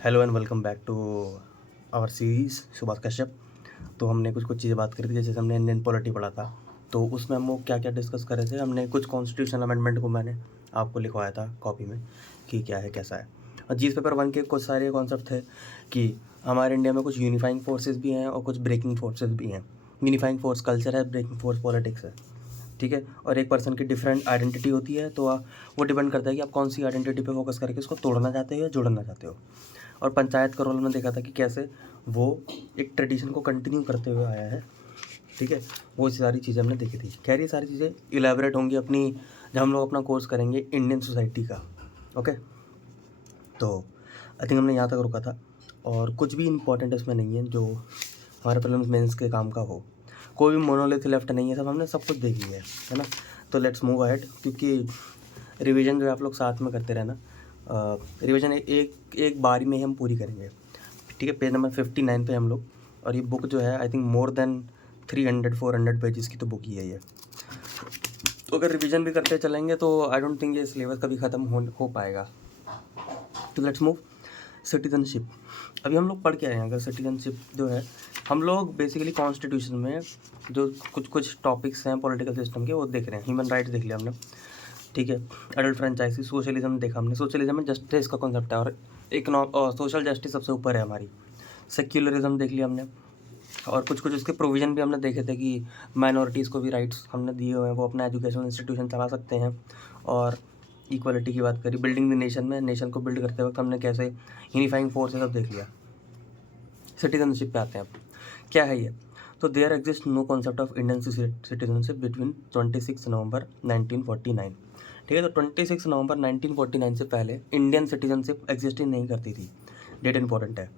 Hello and welcome back to our series Subhash Kashyap. तो हमने कुछ कुछ चीज़ें बात करी थी, जैसे हमने इंडियन पॉलिटी पढ़ा था। तो उसमें हम लोग क्या क्या डिस्कस कर रहे थे, हमने कुछ कॉन्स्टिट्यूशन अमेंडमेंट को मैंने आपको लिखवाया था कॉपी में कि क्या है कैसा है। और जीएस पेपर 1 के कुछ सारे कॉन्सेप्ट थे कि हमारे इंडिया में कुछ यूनिफाइंग फोर्सेस भी हैं और कुछ ब्रेकिंग फोर्सेस भी हैं। यूनिफाइंग फोर्स कल्चर है, ब्रेकिंग फोर्स पॉलिटिक्स है, ठीक है। और एक पर्सन की डिफरेंट आइडेंटिटी होती है, तो वो डिपेंड करता है कि आप कौन सी आइडेंटिटी पे फोकस करके उसको तोड़ना चाहते हो या जोड़ना चाहते हो। और पंचायत का रोल में देखा था कि कैसे वो एक ट्रेडिशन को कंटिन्यू करते हुए आया है, ठीक है। वो सारी चीज़ें हमने देखी थी। खैर ये सारी चीज़ें इलेबरेट होंगी अपनी जब हम लोग अपना कोर्स करेंगे इंडियन सोसाइटी का, ओके। तो आई थिंक हमने यहाँ तक रुका था और कुछ भी इंपॉर्टेंट इसमें नहीं है जो हमारे प्रीलिम्स मेंस के काम का हो। कोई भी मोनोलिथ लेफ्ट नहीं है, सब हमने सब कुछ देख लिया है ना। तो लेट्स मूव अहेड, क्योंकि रिवीजन जो है आप लोग साथ में करते रहना। रिवीजन एक एक बारी में ही हम पूरी करेंगे, ठीक है। पेज नंबर 59 पे हम लोग, और ये बुक जो है I think more than 300-400 pages की तो बुक ही है ये। तो अगर रिवीजन भी करते चलेंगे तो आई डोंट थिंक ये सिलेबस कभी ख़त्म हो पाएगा। तो लेट्स मूव सिटीजनशिप। अभी हम लोग पढ़ के आए हैं, अगर सिटीजनशिप जो है हम लोग बेसिकली कॉन्स्टिट्यूशन में जो कुछ कुछ टॉपिक्स हैं पॉलिटिकल सिस्टम के वो देख रहे हैं। ह्यूमन राइट्स देख लिया हमने, ठीक है। एडल्ट फ्रेंचाइजी, सोशलिज्म देखा हमने। सोशलिज्म में जस्टिस का कॉन्सेप्ट है और सोशल जस्टिस सबसे ऊपर है हमारी। सेक्युलरिज्म देख लिया हमने, और कुछ कुछ उसके प्रोविज़न भी हमने देखे थे कि माइनॉरिटीज़ को भी राइट्स हमने दिए हुए हैं, वो अपना एजुकेशनल इंस्टीट्यूशन चला सकते हैं। और इक्वलिटी की बात करी, बिल्डिंग द नेशन में नेशन को बिल्ड करते वक्त हमने कैसे यूनिफाइंग फोर्स है सब देख लिया। सिटीजनशिप पे आते हैं अब, क्या है ये। तो there exist no concept of Indian citizenship between 26 November 1949, ठीक है। तो 26 नवंबर 1949 से पहले इंडियन सिटीजनशिप एग्जिस्ट ही नहीं करती थी। डेट इंपॉर्टेंट है,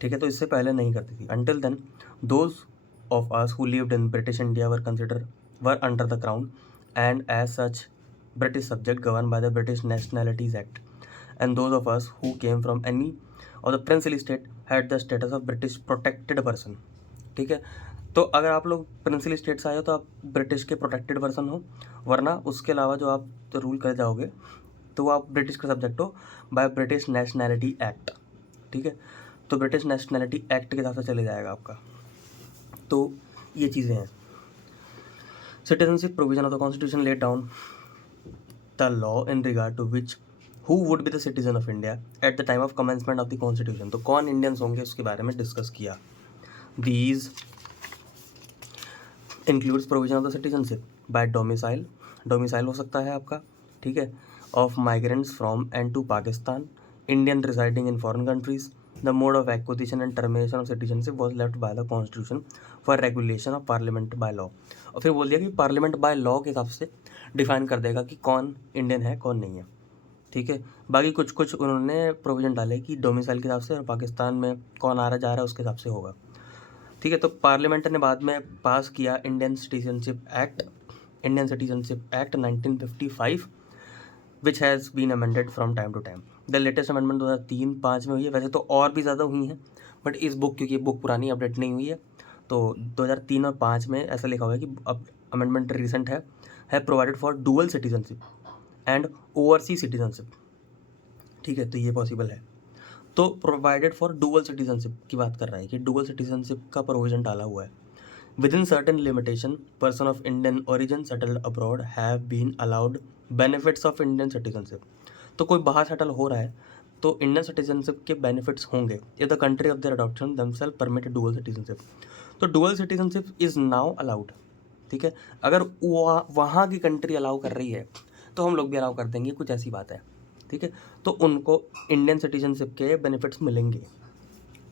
ठीक है। तो इससे पहले नहीं करती थी। Until then those of us who lived in British India were under the crown and as such British subject govern by the British nationalities act, and those of us who came from any or the princely state had the status of British protected person, ठीक है। तो अगर आप लोग princely state से आए हो तो आप ब्रिटिश के प्रोटेक्टेड पर्सन हो, वरना उसके अलावा जो आप तो रूल कर जाओगे तो वो आप ब्रिटिश का सब्जेक्ट हो बाय ब्रिटिश नेशनैलिटी एक्ट, ठीक है। तो ब्रिटिश नेशनैलिटी एक्ट के हिसाब से चले जाएगा आपका। तो ये चीज़ें हैं। Citizenship provision of the constitution let down the law in regard to which who would be the citizen of India at the time of commencement of the constitution. तो कौन इंडियंस होंगे उसके बारे में डिस्कस किया। These includes provision of the citizenship by domicile, domicile हो सकता है आपका, ठीक है, of migrants from and to Pakistan, Indian residing in foreign countries. The mode of acquisition and termination of citizenship was left by the constitution for regulation of parliament by law. और फिर बोल दिया कि पार्लियामेंट बाय लॉ के हिसाब से define कर देगा कि कौन इंडियन है कौन नहीं है, ठीक है। बाकी कुछ कुछ उन्होंने प्रोविजन डाले कि डोमिसाइल के हिसाब से और पाकिस्तान में कौन आ रहा जा रहा है उसके हिसाब से होगा, ठीक है। तो पार्लियामेंट ने बाद में पास किया Indian citizenship act 1955 which has been amended from time to time. The latest amendment 2003-5 में हुई है, वैसे तो और भी ज़्यादा हुई हैं, बट इस बुक क्योंकि ये बुक पुरानी अपडेट नहीं हुई है तो 2003 और 5 में ऐसा लिखा हुआ है कि अब अमेंडमेंट रिसेंट है provided for dual citizenship and overseas citizenship, ठीक है। तो ये पॉसिबल है। तो प्रोवाइडेड फॉर डुअल सिटीजनशिप की बात कर रहा है कि डुअल सिटीजनशिप का प्रोविजन डाला हुआ है। Within certain limitation person of Indian origin settled abroad have been allowed benefits of Indian citizenship. तो कोई बाहर सेटल हो रहा है तो इंडियन सिटीजनशिप के बेनिफिट्स होंगे if the country of their adoption themselves permit dual citizenship. तो dual citizenship is now allowed, ठीक है। अगर वहाँ की कंट्री अलाउ कर रही है तो हम लोग भी अलाउ कर देंगे, कुछ ऐसी बात है, ठीक है। तो उनको इंडियन सिटीजनशिप के बेनिफिट्स मिलेंगे,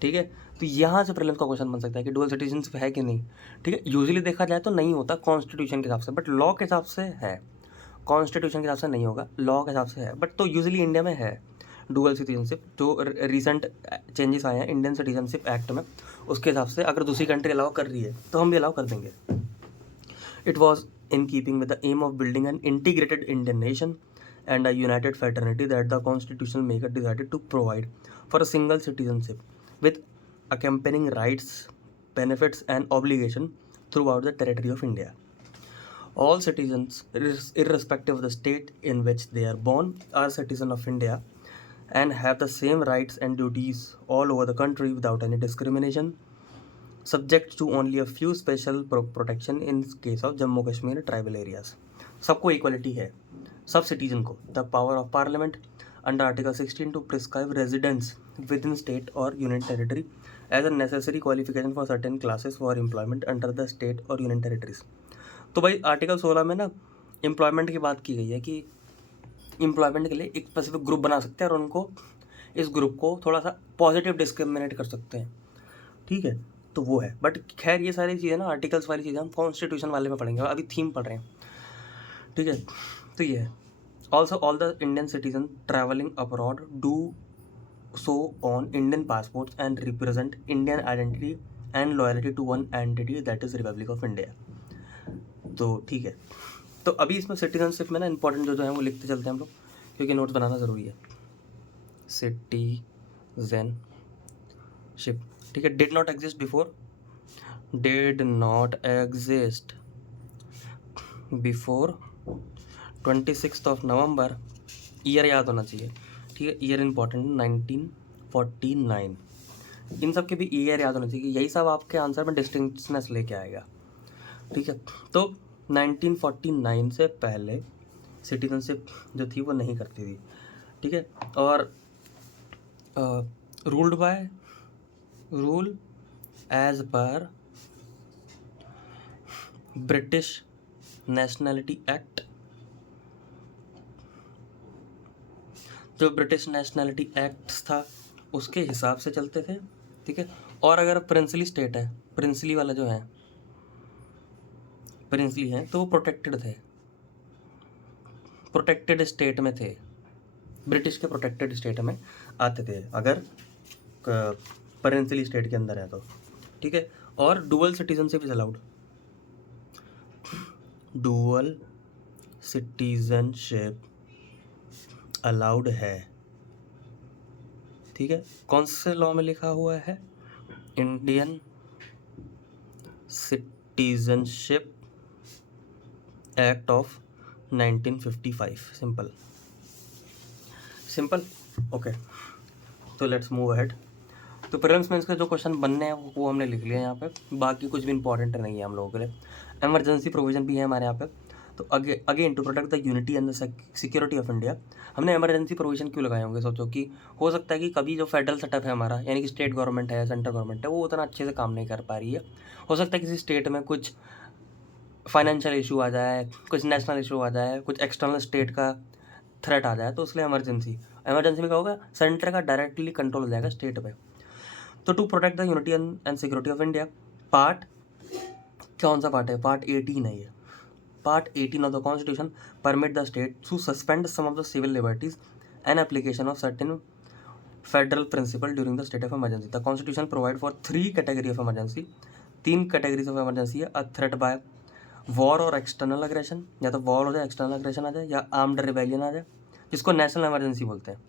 ठीक है। तो यहाँ से प्रीलिम्स का क्वेश्चन बन सकता है कि डुअल सिटीजनशिप है कि नहीं, ठीक है। यूजुअली देखा जाए तो नहीं होता कॉन्स्टिट्यूशन के हिसाब से, बट लॉ के हिसाब से है। कॉन्स्टिट्यूशन के हिसाब से नहीं होगा, लॉ के हिसाब से है, बट तो यूजुअली इंडिया में है डुअल सिटीजनशिप। जो रिसेंट चेंजेस आए हैं इंडियन सिटीजनशिप एक्ट में उसके हिसाब से अगर दूसरी कंट्री अलाउ कर रही है तो हम भी अलाउ कर देंगे। It was in keeping with the aim of building an integrated Indian nation and a united fraternity that the constitutional maker decided to provide for a single citizenship with accompanying rights, benefits and obligation throughout the territory of India. All citizens, irrespective of the state in which they are born, are citizens of India and have the same rights and duties all over the country without any discrimination, subject to only a few special protection in case of Jammu Kashmir tribal areas. सबको equality है, सब citizen को. The power of parliament under article 16 to prescribe residence within state or union territory as a necessary qualification for certain classes for employment under the state or union territories. तो भाई article 16 में ना employment की बात की गई है कि एम्प्लॉयमेंट के लिए एक स्पेसिफिक ग्रुप बना सकते हैं और उनको इस ग्रुप को थोड़ा सा पॉजिटिव डिस्क्रिमिनेट कर सकते हैं. ठीक है, तो वो है. बट खैर ये सारी चीज़ें ना आर्टिकल्स वाली चीज़ें हम कॉन्स्टिट्यूशन वाले में पढ़ेंगे, अभी थीम पढ़ रहे हैं. ठीक है, तो ये है. Also all the Indian citizen travelling abroad do so on Indian passports and represent Indian identity and loyalty to one entity that is republic of India. तो ठीक है, तो अभी इसमें सिटीजनशिप में ना इंपॉर्टेंट जो है वो लिखते चलते हैं हम लोग, क्योंकि नोट्स बनाना ज़रूरी है. सिटीजनशिप, ठीक है. Did not exist before, did not exist before 26 of November. Year याद होना चाहिए, ठीक है. Year important 1949. इन सब के भी ईयर याद होना चाहिए, यही सब आपके आंसर में डिस्टिंक्शनेस लेके आएगा. ठीक है, तो 1949 से पहले सिटीजनशिप जो थी वो नहीं करती थी. ठीक है, और rule as per British nationality act. जो ब्रिटिश नेशनैलिटी एक्ट था उसके हिसाब से चलते थे. ठीक है, और अगर प्रिंसली स्टेट है, प्रिंसली वाला जो है प्रिंसली है, तो वो प्रोटेक्टेड थे, प्रोटेक्टेड स्टेट में थे, ब्रिटिश के प्रोटेक्टेड स्टेट में आते थे अगर प्रिंसली स्टेट के अंदर है तो. ठीक है, और dual citizenship is allowed. Dual citizenship allowed है. ठीक है, कौन से लॉ में लिखा हुआ है? Indian citizenship act of 1955. Simple. Okay, तो लेट्स मूव अहेड. तो प्रीलिम्स में इसके जो क्वेश्चन बनने हैं वो हमने लिख लिया यहाँ पे, बाकी कुछ भी इंपॉर्टेंट नहीं है हम लोगों के लिए. एमरजेंसी प्रोविजन भी है हमारे यहाँ पे. तो again to protect the unity and the security of India. हमने एमरजेंसी प्रोविजन क्यों लगाए होंगे? सोचो कि हो सकता है कि कभी जो फेडरल सेटअप है हमारा, यानी कि स्टेट गवर्नमेंट है या सेंट्रल गवर्नमेंट है, वो उतना अच्छे से काम नहीं कर पा रही है. हो सकता है किसी स्टेट में कुछ फाइनेंशियल इशू आ जाए, कुछ नेशनल इशू आ जाए, कुछ एक्सटर्नल स्टेट का थ्रेट आ जाए, तो उसके लिए एमरजेंसी में क्या होगा? सेंटर का डायरेक्टली कंट्रोल हो जाएगा स्टेट पे. तो to protect the unity and security of India, part कौन सा पार्ट है? पार्ट 18 है ये. Part 18 of the constitution permit the state to suspend some of the civil liberties and application of certain federal principle during the state of emergency. The constitution provide for 3 category of emergency. 3 categories of emergency है. A threat by war और external aggression, या तो war हो जाए, external aggression आ जाए, या armed rebellion आ जाए, जिसको नेशनल इमरजेंसी बोलते हैं.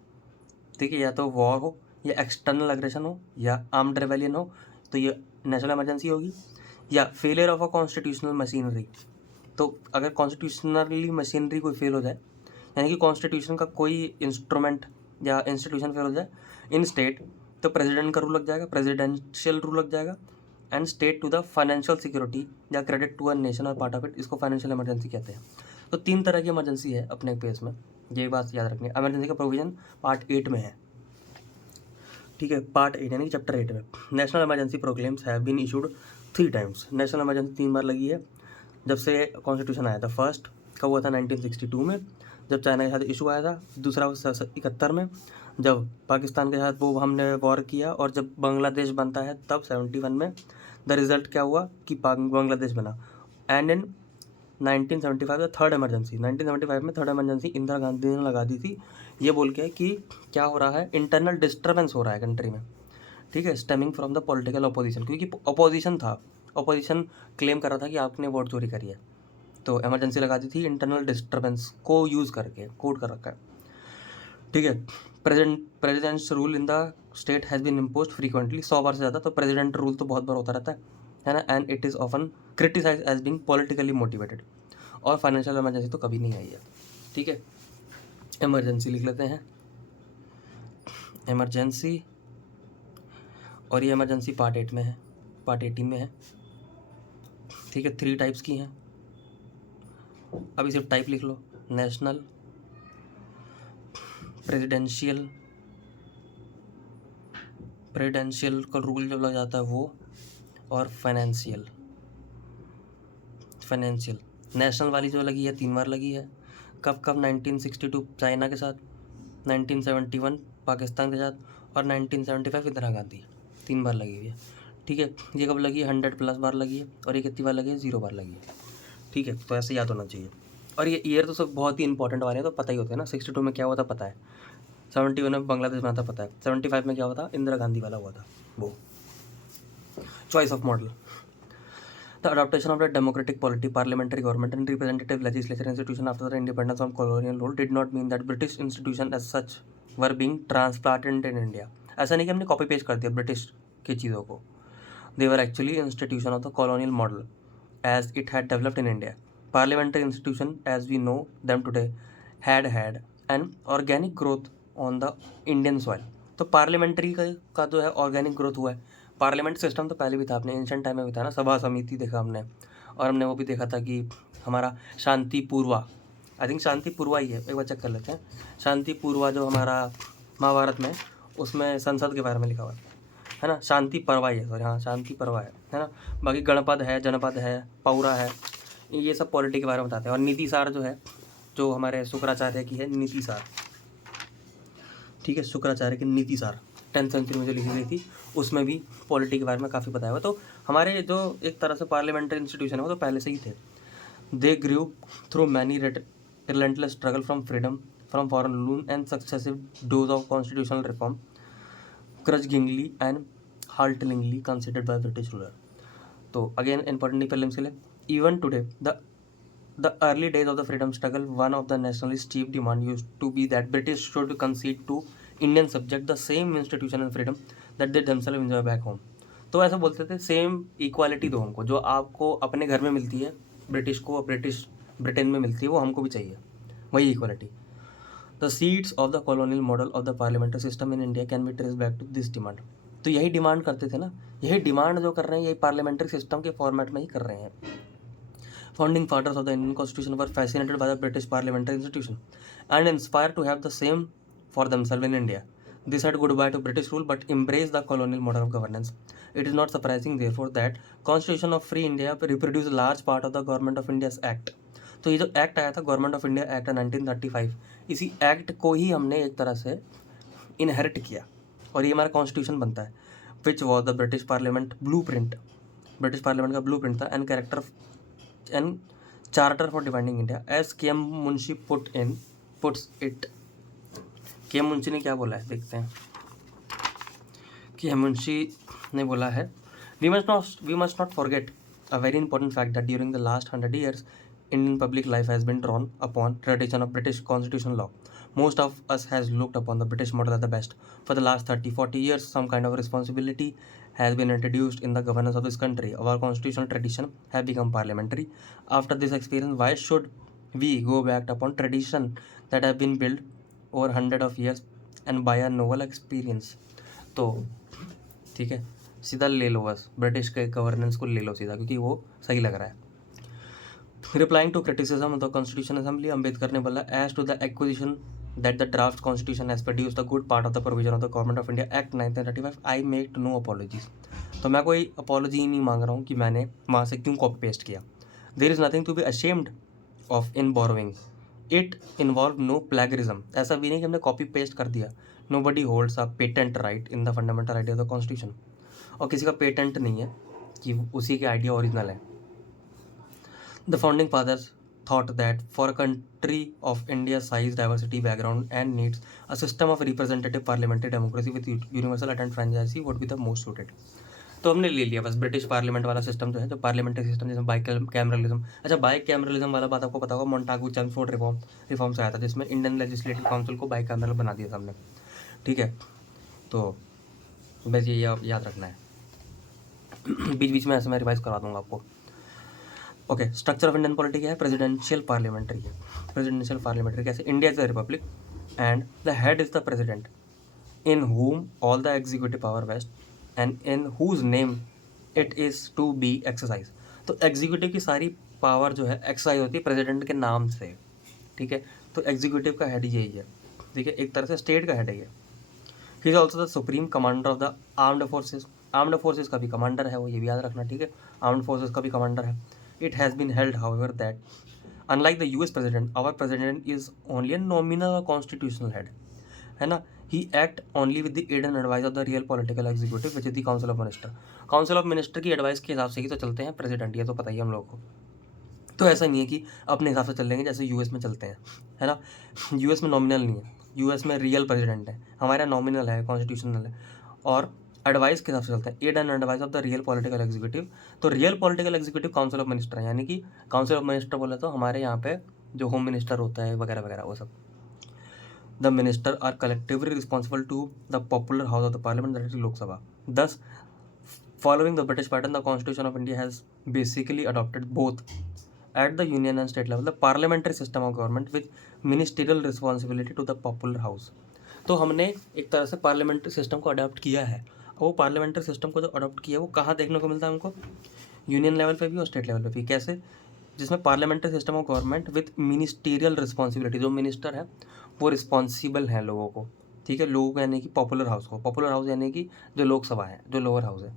ठीक है, या तो वॉर हो, या एक्सटर्नल अग्रेशन हो, या आर्म्ड रिबेलियन हो, तो ये नेशनल इमरजेंसी होगी. या failure of a constitutional machinery. तो अगर कॉन्स्टिट्यूशनली मशीनरी कोई फेल हो जाए, यानी कि कॉन्स्टिट्यूशन का कोई इंस्ट्रूमेंट या इंस्टीट्यूशन फेल हो जाए इन स्टेट, तो प्रेसिडेंट का रूल लग जाएगा, प्रेसिडेंशियल रूल लग जाएगा. And state to the financial security या क्रेडिट टू अ नेशन और पार्ट ऑफ इट, इसको फाइनेंशियल इमरजेंसी कहते हैं. तो 3 तरह की इमरजेंसी है अपने केस में, ये बात याद रखनी है. इमरजेंसी का प्रोविजन पार्ट 8 में है. ठीक है, पार्ट 8 यानी कि चैप्टर 8 में. National emergency proclaims have been issued 3 times. National emergency 3 बार लगी है जब से कॉन्स्टिट्यूशन आया था. फर्स्ट कब हुआ था? 1962 में, जब चाइना के साथ इशू आया था. दूसरा 71 में, जब पाकिस्तान के साथ वो हमने वॉर किया. और जब बांग्लादेश बनता है तब 71 में. द रिजल्ट क्या हुआ कि बांग्लादेश बना. And in 1975 the third emergency. 1975 में थर्ड इमरजेंसी इंदिरा गांधी ने लगा दी थी, ये बोल के कि क्या हो रहा है, इंटरनल डिस्टर्बेंस हो रहा है कंट्री में. ठीक है, stemming from the political opposition, क्योंकि अपोजिशन था, अपोजिशन क्लेम कर रहा था कि आपने वोट चोरी करी है, तो इमरजेंसी लगा दी थी इंटरनल डिस्टर्बेंस को यूज़ करके. कोड कर रखा है. ठीक है, president's rule in the state has been imposed frequently. 100 बार से ज़्यादा. तो प्रेसिडेंट रूल तो बहुत बार होता रहता है ना. And it is often criticise as being politically motivated. और फाइनेंशियल इमरजेंसी तो कभी नहीं आई है. ठीक है, इमरजेंसी लिख लेते हैं. इमरजेंसी, और ये इमरजेंसी पार्ट 8 में है, पार्ट 18 में है, ठीक है। 3 टाइप्स की हैं, अभी सिर्फ टाइप लिख लो, नेशनल, प्रेसिडेंशियल, प्रेसिडेंशियल का रूल जब लग जाता है वो, और फाइनेंशियल। नेशनल वाली जो लगी है 3 बार लगी है, कब 1962 चाइना के साथ, 1971 पाकिस्तान के साथ, और 1975 इंदिरा गांधी, 3 बार लगी हुई है, ठीक है। ये कब लगी है, 100+ बार लगी है, और ये कितनी बार लगी है, 0 बार लगी है, ठीक है। तो ऐसे याद होना चाहिए। और ये ईयर तो सब बहुत ही इंपॉर्टेंट वाले हैं, तो पता ही होते हैं ना। 62 में क्या हुआ था पता है, 71 में बांग्लादेश बना था पता है, 75 में क्या हुआ था, इंदिरा गांधी वाला हुआ था वो। Choice of model, the adaptation of the democratic polity, parliamentary government and representative legislature institution after the independence from colonial rule did not mean that British institution as such were being transplanted in India. ऐसा नहीं कि हमने copy paste कर दिया British की चीज़ों को, they were actually institution of the colonial model as it had developed in India. Parliamentary institution as we know them today had an organic growth on the Indian soil. तो parliamentary का जो है organic growth हुआ है। Parliament system तो पहले भी था, अपने एंशिएंट टाइम में भी था ना, सभा समिति देखा हमने, और हमने वो भी देखा था कि हमारा शांति पूर्वा, आई थिंक शांति पूर्वा ही है, एक बार चेक कर लेते हैं। शांति पूर्वा जो हमारा महाभारत में, उसमें संसद के बारे में लिखा हुआ है ना, शांति परवा ही है, सॉरी हाँ शांति परवा है ना। बाकी गणपद है, जनपद है, पौरा है, ये सब पॉलिटी के बारे में बताते हैं। और नीतिसार जो है, जो हमारे शुक्राचार्य की है, नीतिसार, ठीक है, शुक्राचार्य की नीतिसार 10th सेंचुरी में जो लिखी गई थी, उसमें भी पॉलिटी के बारे में काफ़ी बताया हुआ। तो हमारे जो एक तरह से पार्लियामेंट्री इंस्टीट्यूशन है वो तो पहले से ही थे। They grew through many relentless struggle from freedom from foreign rule and successive dose of constitutional reform, grudgingly and haltingly considered by British ruler. तो अगेन इंपॉर्टेंट प्रीलिम्स के लिए, even today the early days of the freedom struggle, one of the nationalist chief demand used to be that British should concede to Indian subject the same institution and freedom that they themselves enjoy back home. तो ऐसा बोलते थे, same equality दो हमको, जो आपको अपने घर में मिलती है, ब्रिटिश को ब्रिटेन में मिलती है, वो हमको भी चाहिए, वही equality. The seeds of the colonial model of the parliamentary system in India can be trace back to this demand. तो यही डिमांड करते थे ना, यही डिमांड जो कर रहे हैं, यही पार्लियामेंट्री सिस्टम के फॉर्मेट में ही कर रहे हैं। Founding fathers of the Indian Constitution were fascinated by the British parliamentary institution and inspired to have the same for themselves in India. They said goodbye to British rule but embraced the colonial model of governance. It is not surprising, therefore, that Constitution of Free India reproduced a large part of the Government of India's Act. तो ये जो act आया था, government of India act 1935, इसी act को ही हमने एक तरह से इनहेरिट किया, और ये हमारा कॉन्स्टिट्यूशन बनता है, which was the British parliament blue print, British parliament का ब्लू प्रिंट था, and charter for dividing India as K M Munshi puts it. K M Munshi ने क्या बोला है, देखते हैं। के एम मुंशी ने बोला है, we must not forget a very important fact that during the last 100 years Indian public life has been drawn upon tradition of British constitutional law. Most of us has looked upon the British model as the best. For the last 30-40 years, some kind of responsibility has been introduced in the governance of this country. Our constitutional tradition have become parliamentary. After this experience, why should we go back upon tradition that have been built over 100 of years and by a novel experience? तो ठीक है, सीधा ले लो, बस British के governance को ले लो सीधा, क्योंकि वो सही लग रहा है। Replying to criticism of the constitution assembly, Ambedkar ने बोला, as to the acquisition that the draft constitution has produced the good part of the provision of the government of India act 1935, I make no apologies. तो मैं कोई apology नहीं मांग रहा हूँ कि मैंने वहाँ से क्यों कॉपी पेस्ट किया। There is nothing to be ashamed of in borrowing, it involve no plagiarism. ऐसा भी नहीं कि हमने कॉपी पेस्ट कर दिया। Nobody holds a patent right in the fundamental idea of the constitution, और किसी का पेटेंट नहीं है कि उसी के आइडिया ओरिजिनल है। The founding fathers thought that for a country of India's size, diversity, background and needs, a system of representative parliamentary democracy with universal attendant franchise would be the most suited. तो हमने ले लिया बस British parliament वाला system जो है, जो parliamentary system जिसमें बाई कैमरलिज्म। अच्छा, बाई कैमरलिज्म वाला बात आपको पता होगा, मोंटागू चैम्सफोर्ड रिफॉर्म से आया था, जिसमें इंडियन लेजिस्लेटिव काउंसिल को बाई कैमरल बना दिया था हमने, ठीक है। तो बस ये याद रखना है, बीच बीच में ऐसे मैं रिवाइज करा दूंगा आपको। Okay, structure of Indian polity क्या है, प्रेसिडेंशियल पार्लियामेंट्री है। प्रेसिडेंशियल पार्लियामेंट्री कैसे, India is the Republic and the head is the president in whom all the executive power vests and in whose name it is to be exercised। तो executive की सारी power जो है exercise होती है president के नाम से, ठीक है। तो एग्जीक्यूटिव का हेड यही है, ठीक है, एक तरह से स्टेट का हेड है ये। He is also the supreme commander of the armed forces. Armed forces का भी कमांडर है वो, ये भी याद रखना, ठीक है। आर्म्ड फोर्सेज का भी कमांडर है। It has been held however that unlike the US president our president is only a nominal or constitutional head, है ना। He act only with the aid and advice of the real political executive which is the council of minister. Council of minister की advice के हिसाब से ही तो चलते हैं president, ये तो पता ही है हम लोग को। तो ऐसा नहीं है कि अपने हिसाब से चल लेंगे जैसे यूएस में चलते हैं, है ना। यूएस में नॉमिनल नहीं है, यूएस में रियल प्रेसिडेंट है, हमारे यहाँ नॉमिनल है, कॉन्स्टिट्यूशनल है, और एडवाइस के हिसाब से चलते हैं, aid and advice of the real political executive. तो real political executive council of minister है, यानी कि काउंसिल ऑफ मिनिस्टर बोले तो हमारे यहाँ पे जो होम मिनिस्टर होता है वगैरह वगैरह वो सब। The minister are collectively responsible to the popular house of the parliament, that is Lok Sabha. दस following the British pattern, the Constitution of India has basically adopted both at the union and state level the parliamentary system of government with ministerial responsibility to the popular house। तो हमने एक तरह से parliamentary system को adopt किया है। वो parliamentary system को जो अडॉप्ट किया है वो कहाँ देखने को मिलता है हमको, यूनियन लेवल पे भी और स्टेट लेवल पे भी। कैसे, जिसमें parliamentary system of government with ministerial responsibility, जो मिनिस्टर है वो रिस्पॉन्सिबल हैं लोगों को, ठीक है, लोगों को यानी कि पॉपुलर हाउस को। पॉपुलर हाउस यानी कि जो लोकसभा है, जो लोअर हाउस है,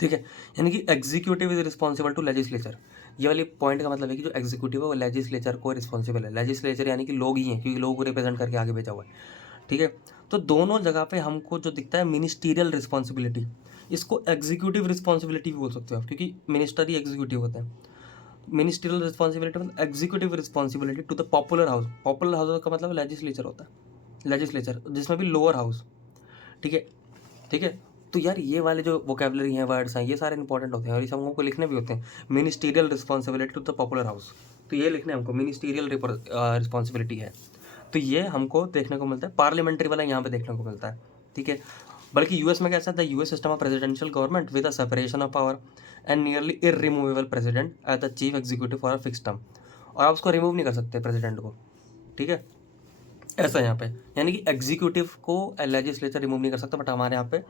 ठीक है। यानी कि executive is responsible to legislature. ये वाली पॉइंट का मतलब है कि जो एग्जीक्यूटिव है वो लेजिस्लेचर को रिस्पॉन्सिबल है। लेजिस्लेचर यानी कि लोग ही हैं, क्योंकि लोगों को रिप्रेजेंट करके आगे भेजा हुआ है, ठीक है। तो दोनों जगह पे हमको जो दिखता है मिनिस्टीरियल रिस्पॉन्सिबिलिटी, इसको एग्जीक्यूटिव रिस्पॉन्सिबिलिटी भी बोल सकते हो आप, क्योंकि मिनिस्टर ही एग्जीक्यूटिव होते हैं। मिनिस्ट्रियल रिस्पॉन्सिबिलिटी मतलब executive responsibility to the popular house. Popular house का मतलब लेजिस्लेचर होता है, लेजिस्लेचर जिसमें भी लोअर हाउस, ठीक है, ठीक है। तो यार ये वाले जो वोकेबलरी हैं, वर्ड्स हैं, ये सारे इंपॉर्टेंट होते हैं और ये सब हमको लिखने भी होते हैं। Ministerial responsibility to the popular house, तो ये लिखने हमको मिनिस्टीरियल रिस्पॉन्सिबिलिटी है, तो ये हमको देखने को मिलता है। पार्लियामेंट्री वाला यहाँ पे देखने को मिलता है, ठीक है। बल्कि यूएस में कैसा था, US system of presidential government with a separation of power and nearly irremovable president as the chief executive for a fix term. और आप उसको रिमूव नहीं कर सकते प्रेसिडेंट को, ठीक है, ऐसा यहाँ पे। यानी कि एग्जीक्यूटिव को लेजिस्लेचर रिमूव नहीं कर सकता, बट हमारे यहाँ पे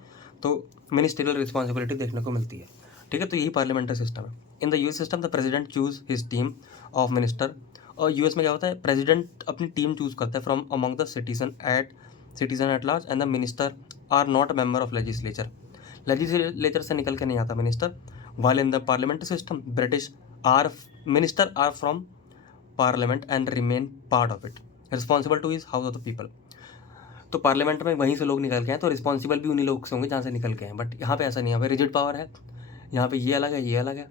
तो मिनिस्ट्रियल रिस्पॉन्सिबिलिटी देखने को मिलती है, ठीक है। तो यही पार्लियामेंट्री सिस्टम है। In the US system the president choose his team of minister. और यूएस में क्या होता है, प्रेसिडेंट अपनी टीम चूज करता है from among the citizen at large and the minister are not member of legislature. Legislature से निकल के नहीं आता minister. While in the parliamentary system British are minister are from parliament and remain part of it, responsible to his house of the people. तो parliament में वहीं से लोग निकल गए हैं, तो रिस्पॉन्सिबल भी उन्हीं लोग से होंगे जहाँ से निकल गए हैं। बट यहाँ पे ऐसा नहीं है, यहाँ पे रिजिड पावर है, यहाँ पे ये अलग है, ये अलग है,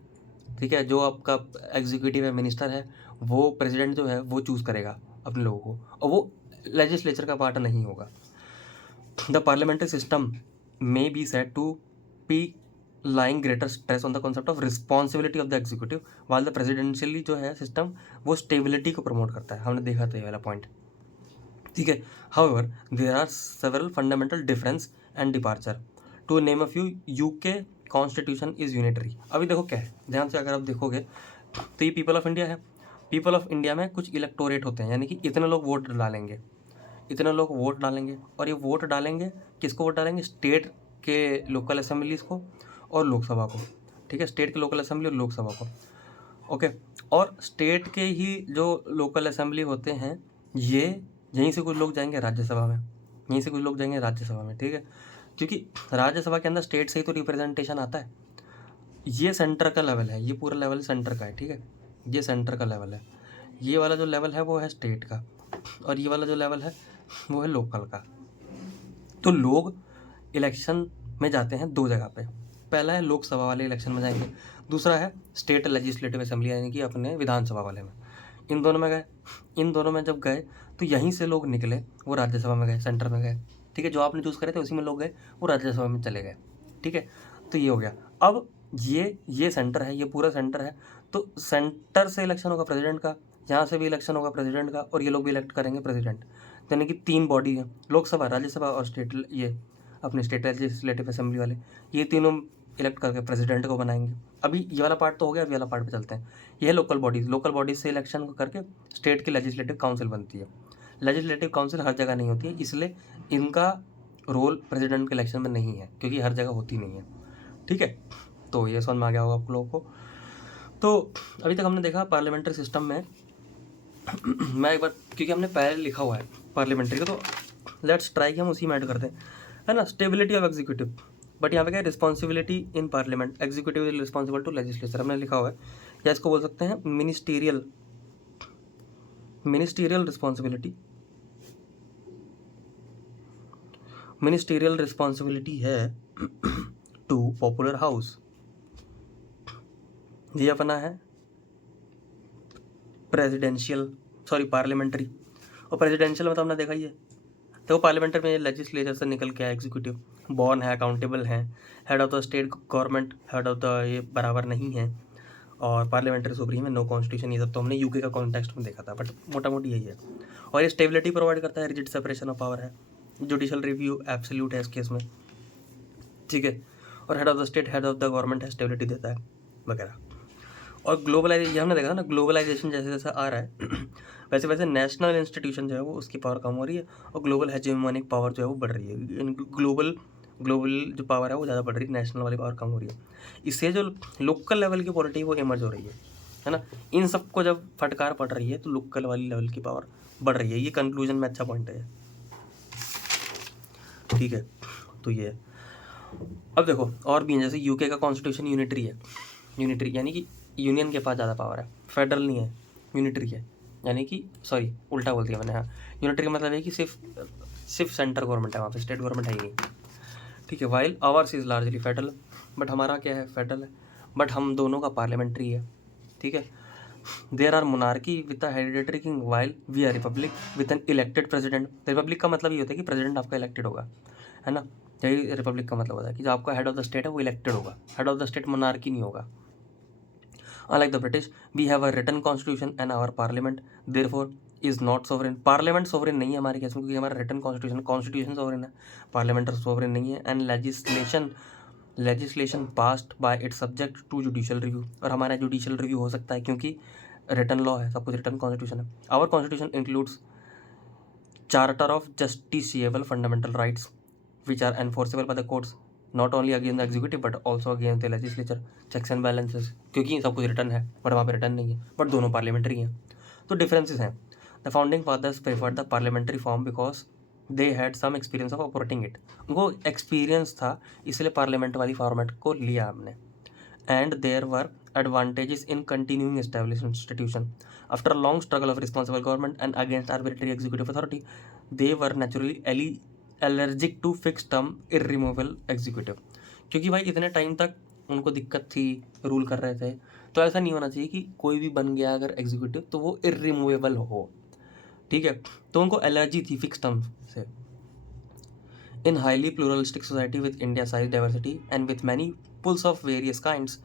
ठीक है। जो आपका एग्जीक्यूटिव है, मिनिस्टर है, वो प्रेसिडेंट जो है वो चूज़ करेगा अपने लोगों को, और वो लेजिस्लेचर का पार्ट नहीं होगा। The parliamentary system may be said to be laying greater stress on the concept of responsibility of the executive, while the presidentially जो है सिस्टम वो स्टेबिलिटी को प्रमोट करता है। हमने देखा था ये वाला पॉइंट, ठीक है। However there are several fundamental difference and departure. To name a few, UK constitution is unitary. अभी देखो क्या है, ध्यान से अगर आप देखोगे तो ये पीपल ऑफ इंडिया है। पीपल ऑफ इंडिया में कुछ इलेक्टोरेट होते हैं, यानी कि इतने लोग वोट डालेंगे, इतने लोग वोट डालेंगे, और ये वोट डालेंगे, किसको वोट डालेंगे, स्टेट के लोकल असेंबलीज को और लोकसभा को, ठीक है, स्टेट के लोकल असेंबली और लोकसभा को, ओके। और स्टेट के ही जो लोकल असेंबली होते हैं, ये यहीं से कुछ लोग जाएंगे राज्यसभा में, यहीं से कुछ लोग जाएंगे राज्यसभा में, ठीक है, क्योंकि राज्यसभा के अंदर स्टेट से ही तो रिप्रेजेंटेशन आता है। ये सेंटर का लेवल है, ये पूरा लेवल सेंटर का है, ठीक है, ये सेंटर का लेवल है। ये वाला जो लेवल है वो है स्टेट का, और ये वाला जो लेवल है वो है लोकल का। तो लोग इलेक्शन में जाते हैं दो जगह पे, पहला है लोकसभा वाले इलेक्शन में जाएंगे, दूसरा है स्टेट लेजिस्लेटिव असेंबली यानी कि अपने विधानसभा वाले में। इन दोनों में गए, इन दोनों में जब गए तो यहीं से लोग निकले, वो राज्यसभा में गए, सेंटर में गए, ठीक है। जो आपने चूज़ करे थे उसी में लोग गए, वो राज्यसभा में चले गए, ठीक है। तो ये हो गया। अब ये सेंटर है, ये पूरा सेंटर है, तो सेंटर से इलेक्शन होगा प्रेसिडेंट का, यहाँ से भी इलेक्शन होगा प्रेसिडेंट का, और ये लोग भी इलेक्ट करेंगे प्रेसिडेंट। यानी कि तीन बॉडी है, लोकसभा, राज्यसभा और स्टेट, ये अपने स्टेट लेजिस्लेटिव असेंबली वाले, ये तीनों इलेक्ट करके प्रेसिडेंट को बनाएंगे। अभी ये वाला पार्ट तो हो गया, अभी वाला पार्ट पे चलते हैं। ये है लोकल बॉडीज़ से इलेक्शन को करके स्टेट की लेजिस्लेटिव काउंसिल बनती है। लेजिस्लेटिव काउंसिल हर जगह नहीं होती है, इसलिए इनका रोल प्रेसिडेंट के इलेक्शन में नहीं है, क्योंकि हर जगह होती नहीं है। ठीक है, तो ये समझ में आ गया होगा आप लोगों को। तो अभी तक हमने देखा पार्लियामेंट्री सिस्टम में मैं एक बार, क्योंकि हमने पहले लिखा हुआ है पार्लियामेंट्री को, तो लेट्स ट्राई कि हम उसी में ऐड करते हैं, है ना। स्टेबिलिटी ऑफ एग्जीक्यूटिव, बट यहाँ पे क्या है, responsibility in parliament, executive is responsible to legislature, हमने लिखा हुआ है, या इसको बोल सकते हैं मिनिस्टीरियल रिस्पॉन्सिबिलिटी। मिनिस्टीरियल रिस्पॉन्सिबिलिटी है टू पॉपुलर हाउस, ये अपना है पार्लियामेंट्री। और प्रेसिडेंशियल मतलब हमने देखा ही है, देखो पार्लियामेंट्री में लेजिस्लेचर से निकल के आया एग्जीक्यूटिव, बॉर्न है, अकाउंटेबल है, head of the state government, head of the ये बराबर नहीं है, और पार्लियामेंट्री सुप्रीम है, नो कॉन्स्टिट्यूशन, ये सब तो हमने यूके का कॉन्टेक्स्ट में देखा था, बट मोटा मोटी यही है। और ये स्टेबिलिटी प्रोवाइड करता है, रिजिड सेपरेशन ऑफ पावर है, जुडिशल रिव्यू एब्सोल्यूट है इस केस में, ठीक है। और head of the state, head of the government है, स्टेबिलिटी देता है वगैरह। और ग्लोबलाइजेशन हमने देखा था ना, ग्लोबलाइजेशन जैसे जैसे आ रहा है वैसे वैसे नेशनल इंस्टीट्यूशन जो है वो उसकी पावर कम हो रही है, और ग्लोबल हेजेमोनिक पावर जो है वो बढ़ रही है। ग्लोबल जो पावर है वो ज़्यादा बढ़ रही है, नेशनल वाली पावर कम हो रही है। इससे जो लोकल लेवल की पॉलिटी वो इमर्ज हो रही है ना। इन सबको जब फटकार पड़ रही है तो लोकल वाली लेवल की पावर बढ़ रही है। ये कंक्लूजन में अच्छा पॉइंट है, ठीक है। तो ये अब देखो और भी, जैसे यूके का कॉन्स्टिट्यूशन यूनिटरी है, यूनिटरी यानी कि यूनियन के पास ज़्यादा पावर है, फेडरल नहीं है, यूनिटरी है, यानी कि सॉरी उल्टा बोल दिया मैंने, हाँ। यूनिटरी का मतलब है कि सिर्फ सेंटर गवर्नमेंट है, वहाँ पे स्टेट गवर्नमेंट है ही नहीं, ठीक है। While hours is largely federal, but हमारा क्या है, फेडरल है, बट हम दोनों का पार्लियामेंट्री है, ठीक है। There are monarchy with a hereditary king, while we are republic with an elected president. Republic का मतलब ये होता है कि प्रेसिडेंट आपका इलेक्टेड होगा, है ना। यही रिपब्लिक का मतलब होता है कि जो आपका हेड ऑफ द स्टेट है वो इलेक्टेड होगा, head of the state monarchy नहीं होगा। Unlike the British, we have a written constitution and our parliament therefore is not sovereign. Parliament sovereign नहीं है हमारे केस में, क्योंकि हमारा रिटन कॉन्स्टिट्यूशन सोवरेन है, पार्लियामेंट सोवरेन नहीं है। And legislation passed by its subject to judicial review, और हमारा जुडिशियल रिव्यू हो सकता है क्योंकि रिटन लॉ है, सब कुछ रिटन कॉन्स्टिट्यूशन है। Our constitution includes charter of justiciable fundamental rights which are enforceable by the courts not only against the executive but also against the legislature, checks and balances, क्योंकि सब कुछ return है but वहाँ पे return नहीं है, but दोनों parliamentary हैं, तो डिफरेंसेस हैं। The founding fathers preferred the parliamentary form because they had some experience of operating it, उनको एक्सपीरियंस था इसलिए पार्लियामेंट वाली फॉर्मेट को लिया हमने। And there were advantages in continuing established institution. After a long struggle of responsible government and against arbitrary executive authority, they were naturally allergic to fix term irremovable executive, क्योंकि भाई इतने time तक उनको दिक्कत थी, रूल कर रहे थे, तो ऐसा नहीं होना चाहिए कि कोई भी बन गया अगर एग्जीक्यूटिव तो वो इरिमूवेबल हो, ठीक है। तो उनको एलर्जी थी फिक्स टर्म से। In highly pluralistic society with India size diversity and with many pulls of various kinds,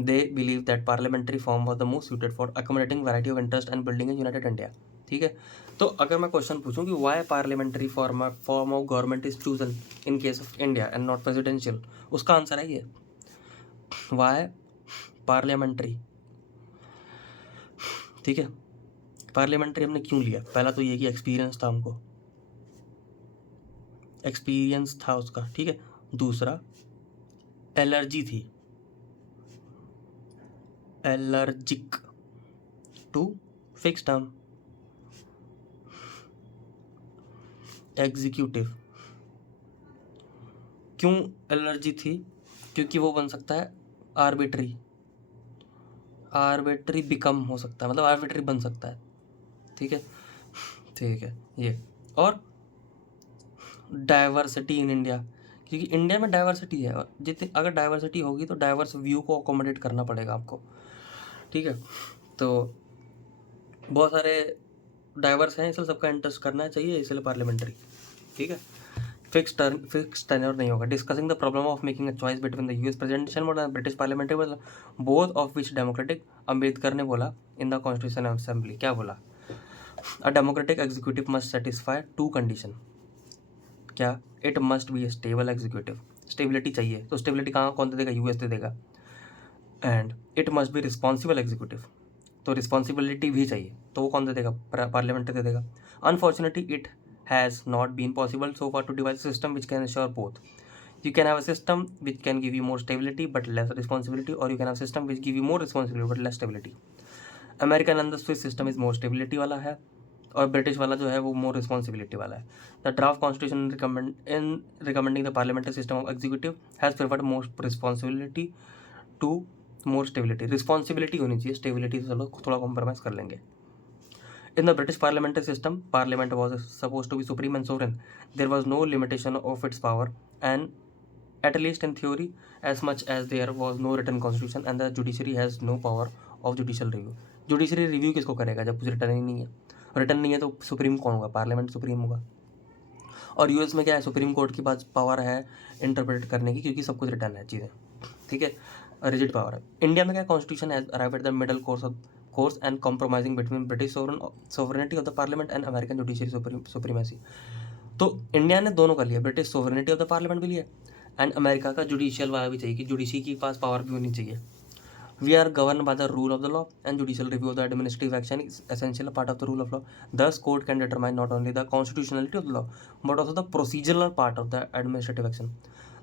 they believe that parliamentary form was the most suited for accommodating variety of interest and building a united India, ठीक है। तो अगर मैं question पूछूं कि why parliamentary form of government is chosen in case of India and not presidential, उसका answer है ये, वाई पार्लियामेंट्री, ठीक है। पार्लियामेंट्री हमने क्यों लिया, पहला तो ये कि एक्सपीरियंस था, हमको एक्सपीरियंस था उसका, ठीक है। दूसरा एलर्जी थी, allergic to fix term executive. क्यों एलर्जी थी, क्योंकि वो बन सकता है आर्बिट्री बिकम हो सकता है, मतलब आर्बिट्री बन सकता है, ठीक है, ठीक है ये। और डाइवर्सिटी इन इंडिया, क्योंकि इंडिया में डाइवर्सिटी है, और जितनी अगर डाइवर्सिटी होगी तो डाइवर्स व्यू को अकोमोडेट करना पड़ेगा आपको, ठीक है। तो बहुत सारे डाइवर्स हैं, इसलिए सबका इंटरेस्ट करना चाहिए, इसलिए पार्लियामेंट्री, ठीक है। फिक्स टेन्योर नहीं होगा। Discussing the problem of making a choice between the US presidential mode and British parliamentary both of which democratic, Ambedkar ने बोला इन द कॉन्स्टिट्यूशन असेंबली, क्या बोला, a democratic executive must satisfy two condition, क्या, it must be a stable executive, stability चाहिए, तो stability कौन दे देगा, यूएस दे देगा। And it must be responsible executive, तो रिस्पॉन्सिबिलिटी भी चाहिए, तो वो कौन दे देगा, पार्लियामेंट दे देगा। Unfortunately it has not been possible so far to devise a system which can ensure both. You can have a system which can give you more stability but less responsibility, or you can have a system which give you more responsibility but less stability. American and the Swiss system is more stability वाला है, और British वाला जो है वो मोर responsibility वाला है. The draft constitution in recommending the parliamentary system of executive has preferred more responsibility to more stability. Responsibility होनी चाहिए, स्टेबिलिटी से लोग थोड़ा कॉम्प्रोमाइज़ कर लेंगे. In the British parliamentary system, Parliament was supposed to be supreme and sovereign. There was no limitation of its power, and at least in theory, as much as there was no written constitution, and the judiciary has no power of judicial review. Judiciary review किसको करेगा जब कुछ return ही नहीं है? Return नहीं है तो supreme कौन होगा? पार्लियामेंट सुप्रीम होगा. और यूएस में क्या है, सुप्रीम कोर्ट के पास पावर है इंटरप्रेट करने की, क्योंकि सब कुछ रिटर्न है चीज़ें, ठीक है, रिजिड पावर है. इंडिया में क्या, constitution has arrived at the middle course and compromising between British sovereignty of the parliament and American judiciary supremacy. तो इंडिया ने दोनों कर लिया, British sovereignty of the parliament भी लिया एंड अमेरिका का जुडिशियल वाला भी चाहिए कि जुडिशरी के पास पावर भी होनी चाहिए. We are governed by the rule of the law, and judicial review of the administrative action is essential part of the rule of law. Thus, court can determine not only the constitutionality of the law, but also the procedural part of the administrative action.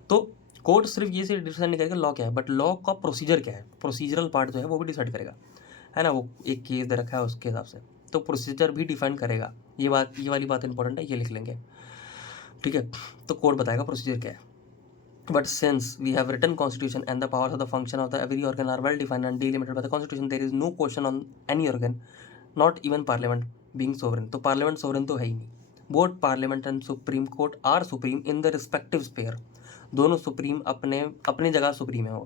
तो court सिर्फ ये से decide नहीं करेगा law क्या है, but law का procedure क्या है, प्रोसीजरल पार्ट जो है वो भी डिसाइड करेगा, है ना. वो एक केस दे रखा है उसके हिसाब से, तो प्रोसीजर भी डिफाइन करेगा. ये वाली बात इंपॉर्टेंट है, ये लिख लेंगे, ठीक है. तो कोर्ट बताएगा प्रोसीजर क्या है. But since we have written constitution and the powers of the function of the every organ are well defined and delimited by the constitution, there is no question on any organ, not even parliament, being sovereign. तो parliament sovereign तो है ही नहीं. Both parliament and supreme court are supreme in the respective sphere. दोनों supreme अपनी जगह supreme है वो.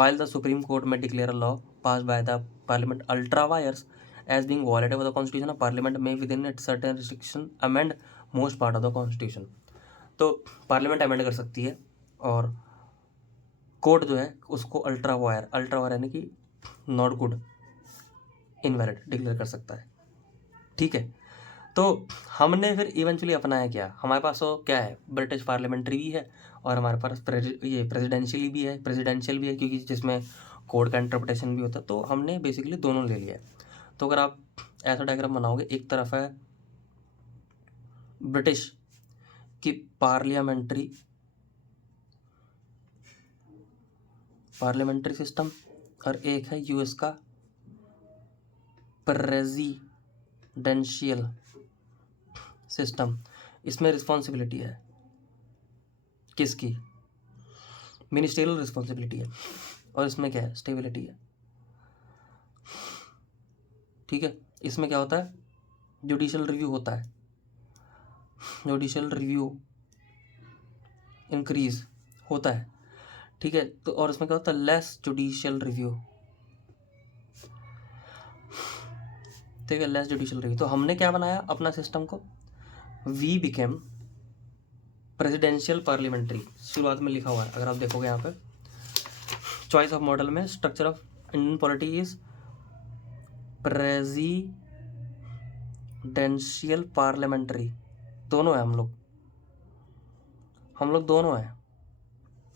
While the supreme court may declare a law passed by the parliament ultra vires as being violative of the constitution, a parliament may within its certain restriction amend most part of the constitution. तो parliament amend कर सकती है, और court जो है उसको ultra wire यानी कि नॉट गुड, इनवैलिड डिक्लेयर कर सकता है, ठीक है. तो हमने फिर इवेंचुअली अपनाया क्या, हमारे पास तो क्या है, ब्रिटिश पार्लियामेंट्री भी है और हमारे पास ये प्रेसिडेंशियल भी है क्योंकि जिसमें कोर्ट का इंटरप्रिटेशन भी होता है. तो हमने बेसिकली दोनों ले लिया है. तो अगर आप ऐसा डायग्राम बनाओगे, एक तरफ है ब्रिटिश की पार्लियामेंट्री सिस्टम, और एक है यूएस का प्रेसिडेंशियल सिस्टम. इसमें रिस्पॉन्सिबिलिटी है किसकी, मिनिस्ट्रियल रिस्पॉन्सिबिलिटी है, और इसमें क्या है, स्टेबिलिटी है, ठीक है. इसमें क्या होता है, जुडिशियल रिव्यू होता है, जुडिशियल रिव्यू इंक्रीज होता है, ठीक है. तो और इसमें क्या होता है, लेस जुडिशियल रिव्यू, ठीक है, लेस जुडिशियल रिव्यू. तो हमने क्या बनाया अपना सिस्टम को, वी बिकेम प्रेसिडेंशियल पार्लियामेंट्री. शुरुआत में लिखा हुआ है, अगर आप देखोगे यहाँ पे चॉइस ऑफ मॉडल में, structure of Indian polity is presidential parliamentary. दोनों है, हम लोग दोनों हैं,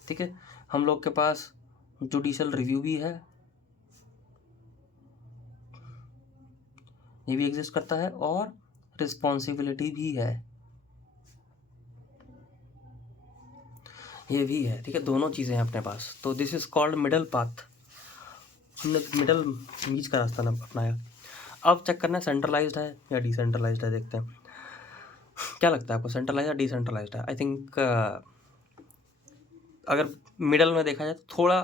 ठीक है. हम लोग के पास जुडिशियल रिव्यू भी है, ये भी एग्जिस्ट करता है, और रिस्पॉन्सिबिलिटी भी है, ये भी है, ठीक है. दोनों चीज़ें हैं अपने पास. तो this is called middle path. हमने मिडल बीच का रास्ता ना अपनाया. अब चेक करना है सेंट्रलाइज्ड है या डिसेंट्रलाइज्ड है. देखते हैं क्या लगता है आपको, सेंट्रलाइज या डिसेंट्रलाइज्ड है. आई थिंक अगर मिडल में देखा जाए तो थोड़ा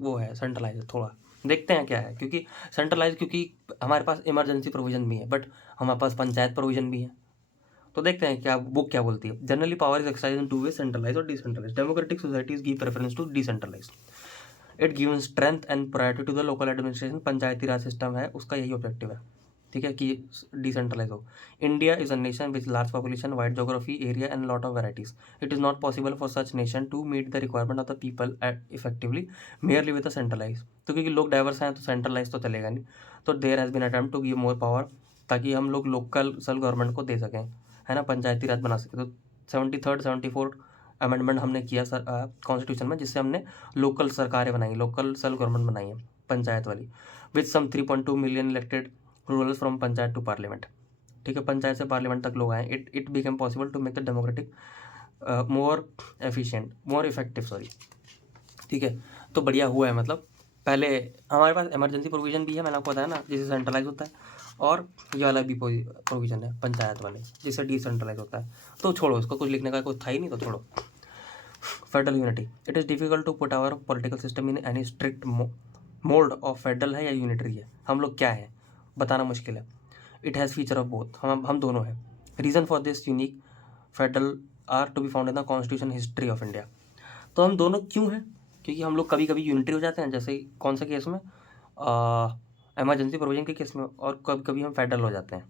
वो है, सेंट्रलाइज थोड़ा. देखते हैं क्या है, क्योंकि सेंट्रलाइज क्योंकि हमारे पास इमरजेंसी प्रोविजन भी है, बट हमारे पास पंचायत प्रोविजन भी है. तो देखते हैं क्या बुक क्या बोलती है. Generally power is exercise in two way, centralize or decentralize. Democratic societies give preference to decentralize. It gives strength and priority to the local administration. Panchayati raj system है उसका यही ऑब्जेक्टिव है, ठीक है, कि डिसेंट्रलाइज हो. India is a nation with large population, wide geography area and lot of varieties. It is not possible for such nation to meet the requirement of the people effectively merely with the centralise. तो क्योंकि लोग diverse हैं तो centralise तो चलेगा नहीं. तो there has been attempt to give more power, ताकि हम लोग लोकल सेल्फ गवर्नमेंट को दे सकें, है ना, पंचायती राज बना सकें. तो 73rd 74th अमेंडमेंट हमने किया कॉन्स्टिट्यूशन में, जिससे हमने लोकल सरकारें बनाई, लोकल सेल्फ गवर्नमेंट बनाई है पंचायत वाली, with some 3.2 million elected rurals from panchayat to parliament, ठीक है, पंचायत से पार्लियामेंट तक लोग आए, it became possible to make the democratic more efficient, more effective, sorry, ठीक है। तो बढ़िया हुआ है, मतलब पहले हमारे पास इमरजेंसी प्रोविज़न भी है, मैंने आपको बताया ना, जिससे सेंट्रलाइज होता है, और ये वाला भी प्रोविज़न है पंचायत वाले, जिससे डिसेंट्रलाइज होता है। तो छोड़ो, इसको कुछ लिखने का कुछ था ही नहीं, तो छोड़ो। Federal unity, it is difficult to put our political system in any strict mould of federal है या यूनिटरी है, हम लोग क्या है बताना मुश्किल है। It has feature of both, हम दोनों हैं। Reason for this unique federal are to be found in the constitution history of India. तो हम दोनों क्यों हैं, क्योंकि हम लोग कभी कभी यूनिटरी हो जाते हैं, जैसे कौन से केस में, इमरजेंसी प्रोविजन के केस में, और कभी कभी हम फेडरल हो जाते हैं।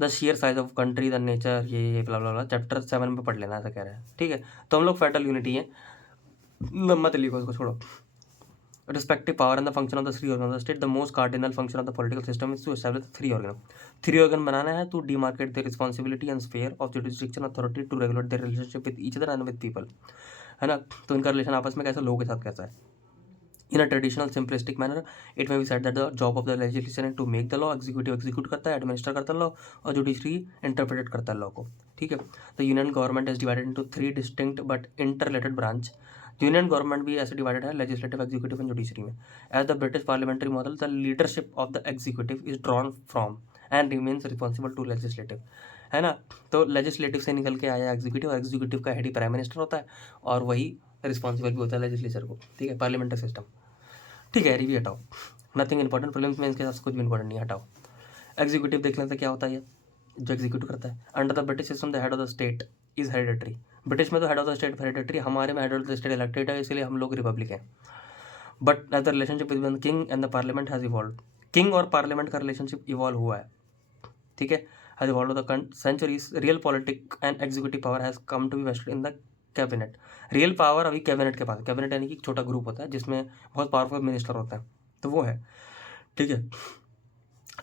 The share size of country, the nature, ये ब्ला ब्ला ब्ला, चैप्टर 7 में पढ़ लेना, ऐसा कह रहे हैं, ठीक है। तो हम लोग फेडरल यूनिटी हैं, मत लिखो इसको, छोड़ो। Respective power and the function of the three organs of the state, the most cardinal function of the political system is to establish three organs. Three organ बनाना है to demarcate their responsibility and sphere of jurisdiction authority to regulate their relationship with each other and with people, है ना। तो इनका relation आपस में कैसा, लोगों के साथ कैसा है। In a traditional simplistic manner, it may be said that the job of the legislation is to make the law, executive execute करता है, administer करता है law, और judiciary interpret करता है law को, ठीक है। The union government is divided into three distinct but interrelated branch. Union government भी ऐसे डिवाइडेड है, लेजिस्लेटिव, एग्जीक्यूटिव एंड जुडिशरी में। As the British parliamentary model, the leadership of the executive is drawn from and remains responsible to legislative, है ना। तो legislative से निकल के आया एग्जीक्यूटिव, और एग्जीक्यूटिव का हेड ही प्राइम मिनिस्टर होता है, और वही रिस्पॉन्सिबल भी होता है लेजिस्लेचर को, ठीक है, पार्लियामेंट्री सिस्टम, ठीक है। भी हटाओ, नथिंग इंपॉर्टेंट, प्रीलिम्स में इसके साथ कुछ भी इंपॉर्टेंट नहीं, हटाओ। एग्जीक्यूटिव देख लेते क्या होता है, ये जो एग्जीक्यूट करता है। Under the British system the head of the state is hereditary, British में तो head of the state hereditary, हमारे में head of the state elected है, इसलिए हम लोग रिपब्लिक हैं। But as the relationship between king and the parliament has evolve, king और पार्लियामेंट का रिलेशनशिप इवॉल्व हुआ है, ठीक है, has evolve the centuries. Real politic and executive power has come to B wasted in the cabinet. Real power अभी cabinet के पास, cabinet यानी कि छोटा ग्रुप होता है जिसमें बहुत पावरफुल मिनिस्टर होते हैं, तो वो है, ठीक है।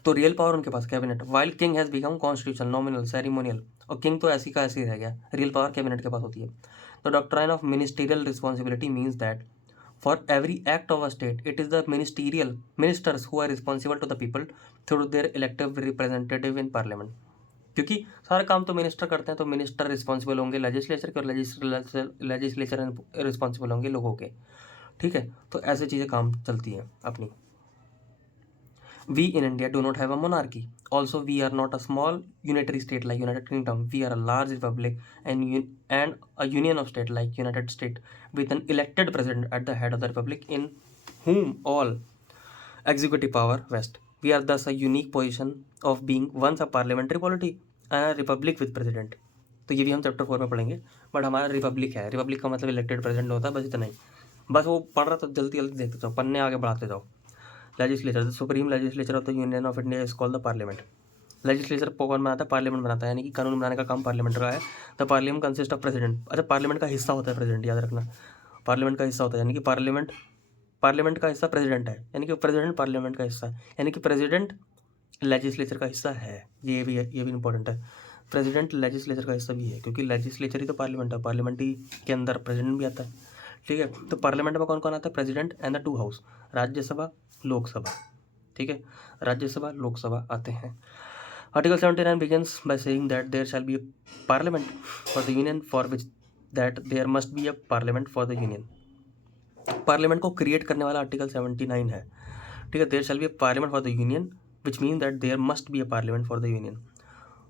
तो रियल पावर उनके पास cabinet, while king has become constitution, nominal, ceremonial, और किंग तो ऐसी का ऐसी रह गया, रियल पावर कैबिनेट के पास होती है। The doctrine of ministerial responsibility means that for every act of a state it is the ministers who are responsible to the people through their elective representative in parliament. क्योंकि सारा काम तो minister करते हैं, तो मिनिस्टर रिस्पॉन्सिबल होंगे legislature के, और लेजिस्लेचर रिस्पॉन्सिबल होंगे लोगों के, ठीक है। तो ऐसे चीज़ें काम चलती हैं अपनी। We in India do not have a monarchy. Also, we are not a small unitary state like United Kingdom. We are a large republic and a union of states like United States with an elected president at the head of the republic in whom all executive power vests. We are thus a unique position of being once a parliamentary polity and a republic with president. तो ये भी हम chapter 4 में पढ़ेंगे, but हमारा Republic है, Republic का मतलब इलेक्टेड प्रेसिडेंट होता है, बस इतना ही। बस वो पढ़ रहा तो जल्दी जल्दी देखते जाओ, पन्ने आगे बढ़ाते जाओ। Legislature, the supreme legislature of the union of India is called the parliament. Legislature कौन बनाता है, पार्लियामेंट बनाता है, यानी कि कानून बनाने का काम पार्लियामेंट का है। The parliament consist of president, अच्छा पार्लियामेंट का हिस्सा होता है प्रेसिडेंट, याद रखना, पार्लियामेंट का हिस्सा होता है, यानी कि पार्लियामेंट का हिस्सा प्रेसिडेंट है, यानी कि प्रेसिडेंट पार्लियामेंट का हिस्सा है, यानी कि प्रेसिडेंट लेजिस्लेचर का हिस्सा है, ये भी इंपॉर्टेंट है। प्रेसिडेंट लेजिस्लेचर का हिस्सा भी है, क्योंकि लेजिस्लेचर ही तो पार्लियामेंट है, पार्लियामेंट ही के अंदर प्रेसिडेंट भी आता है, ठीक है। तो पार्लियामेंट में कौन कौन आता है, president and the 2 house, Rajya Sabha, Lok Sabha, ठीक है, राज्यसभा लोकसभा आते हैं। Article 79 begins by saying that there shall be a parliament for the union for which that there must be a parliament for the union. Parliament को क्रिएट करने वाला आर्टिकल 79 है, ठीक है। There shall be a parliament for the union which mean that there must be a parliament for the union.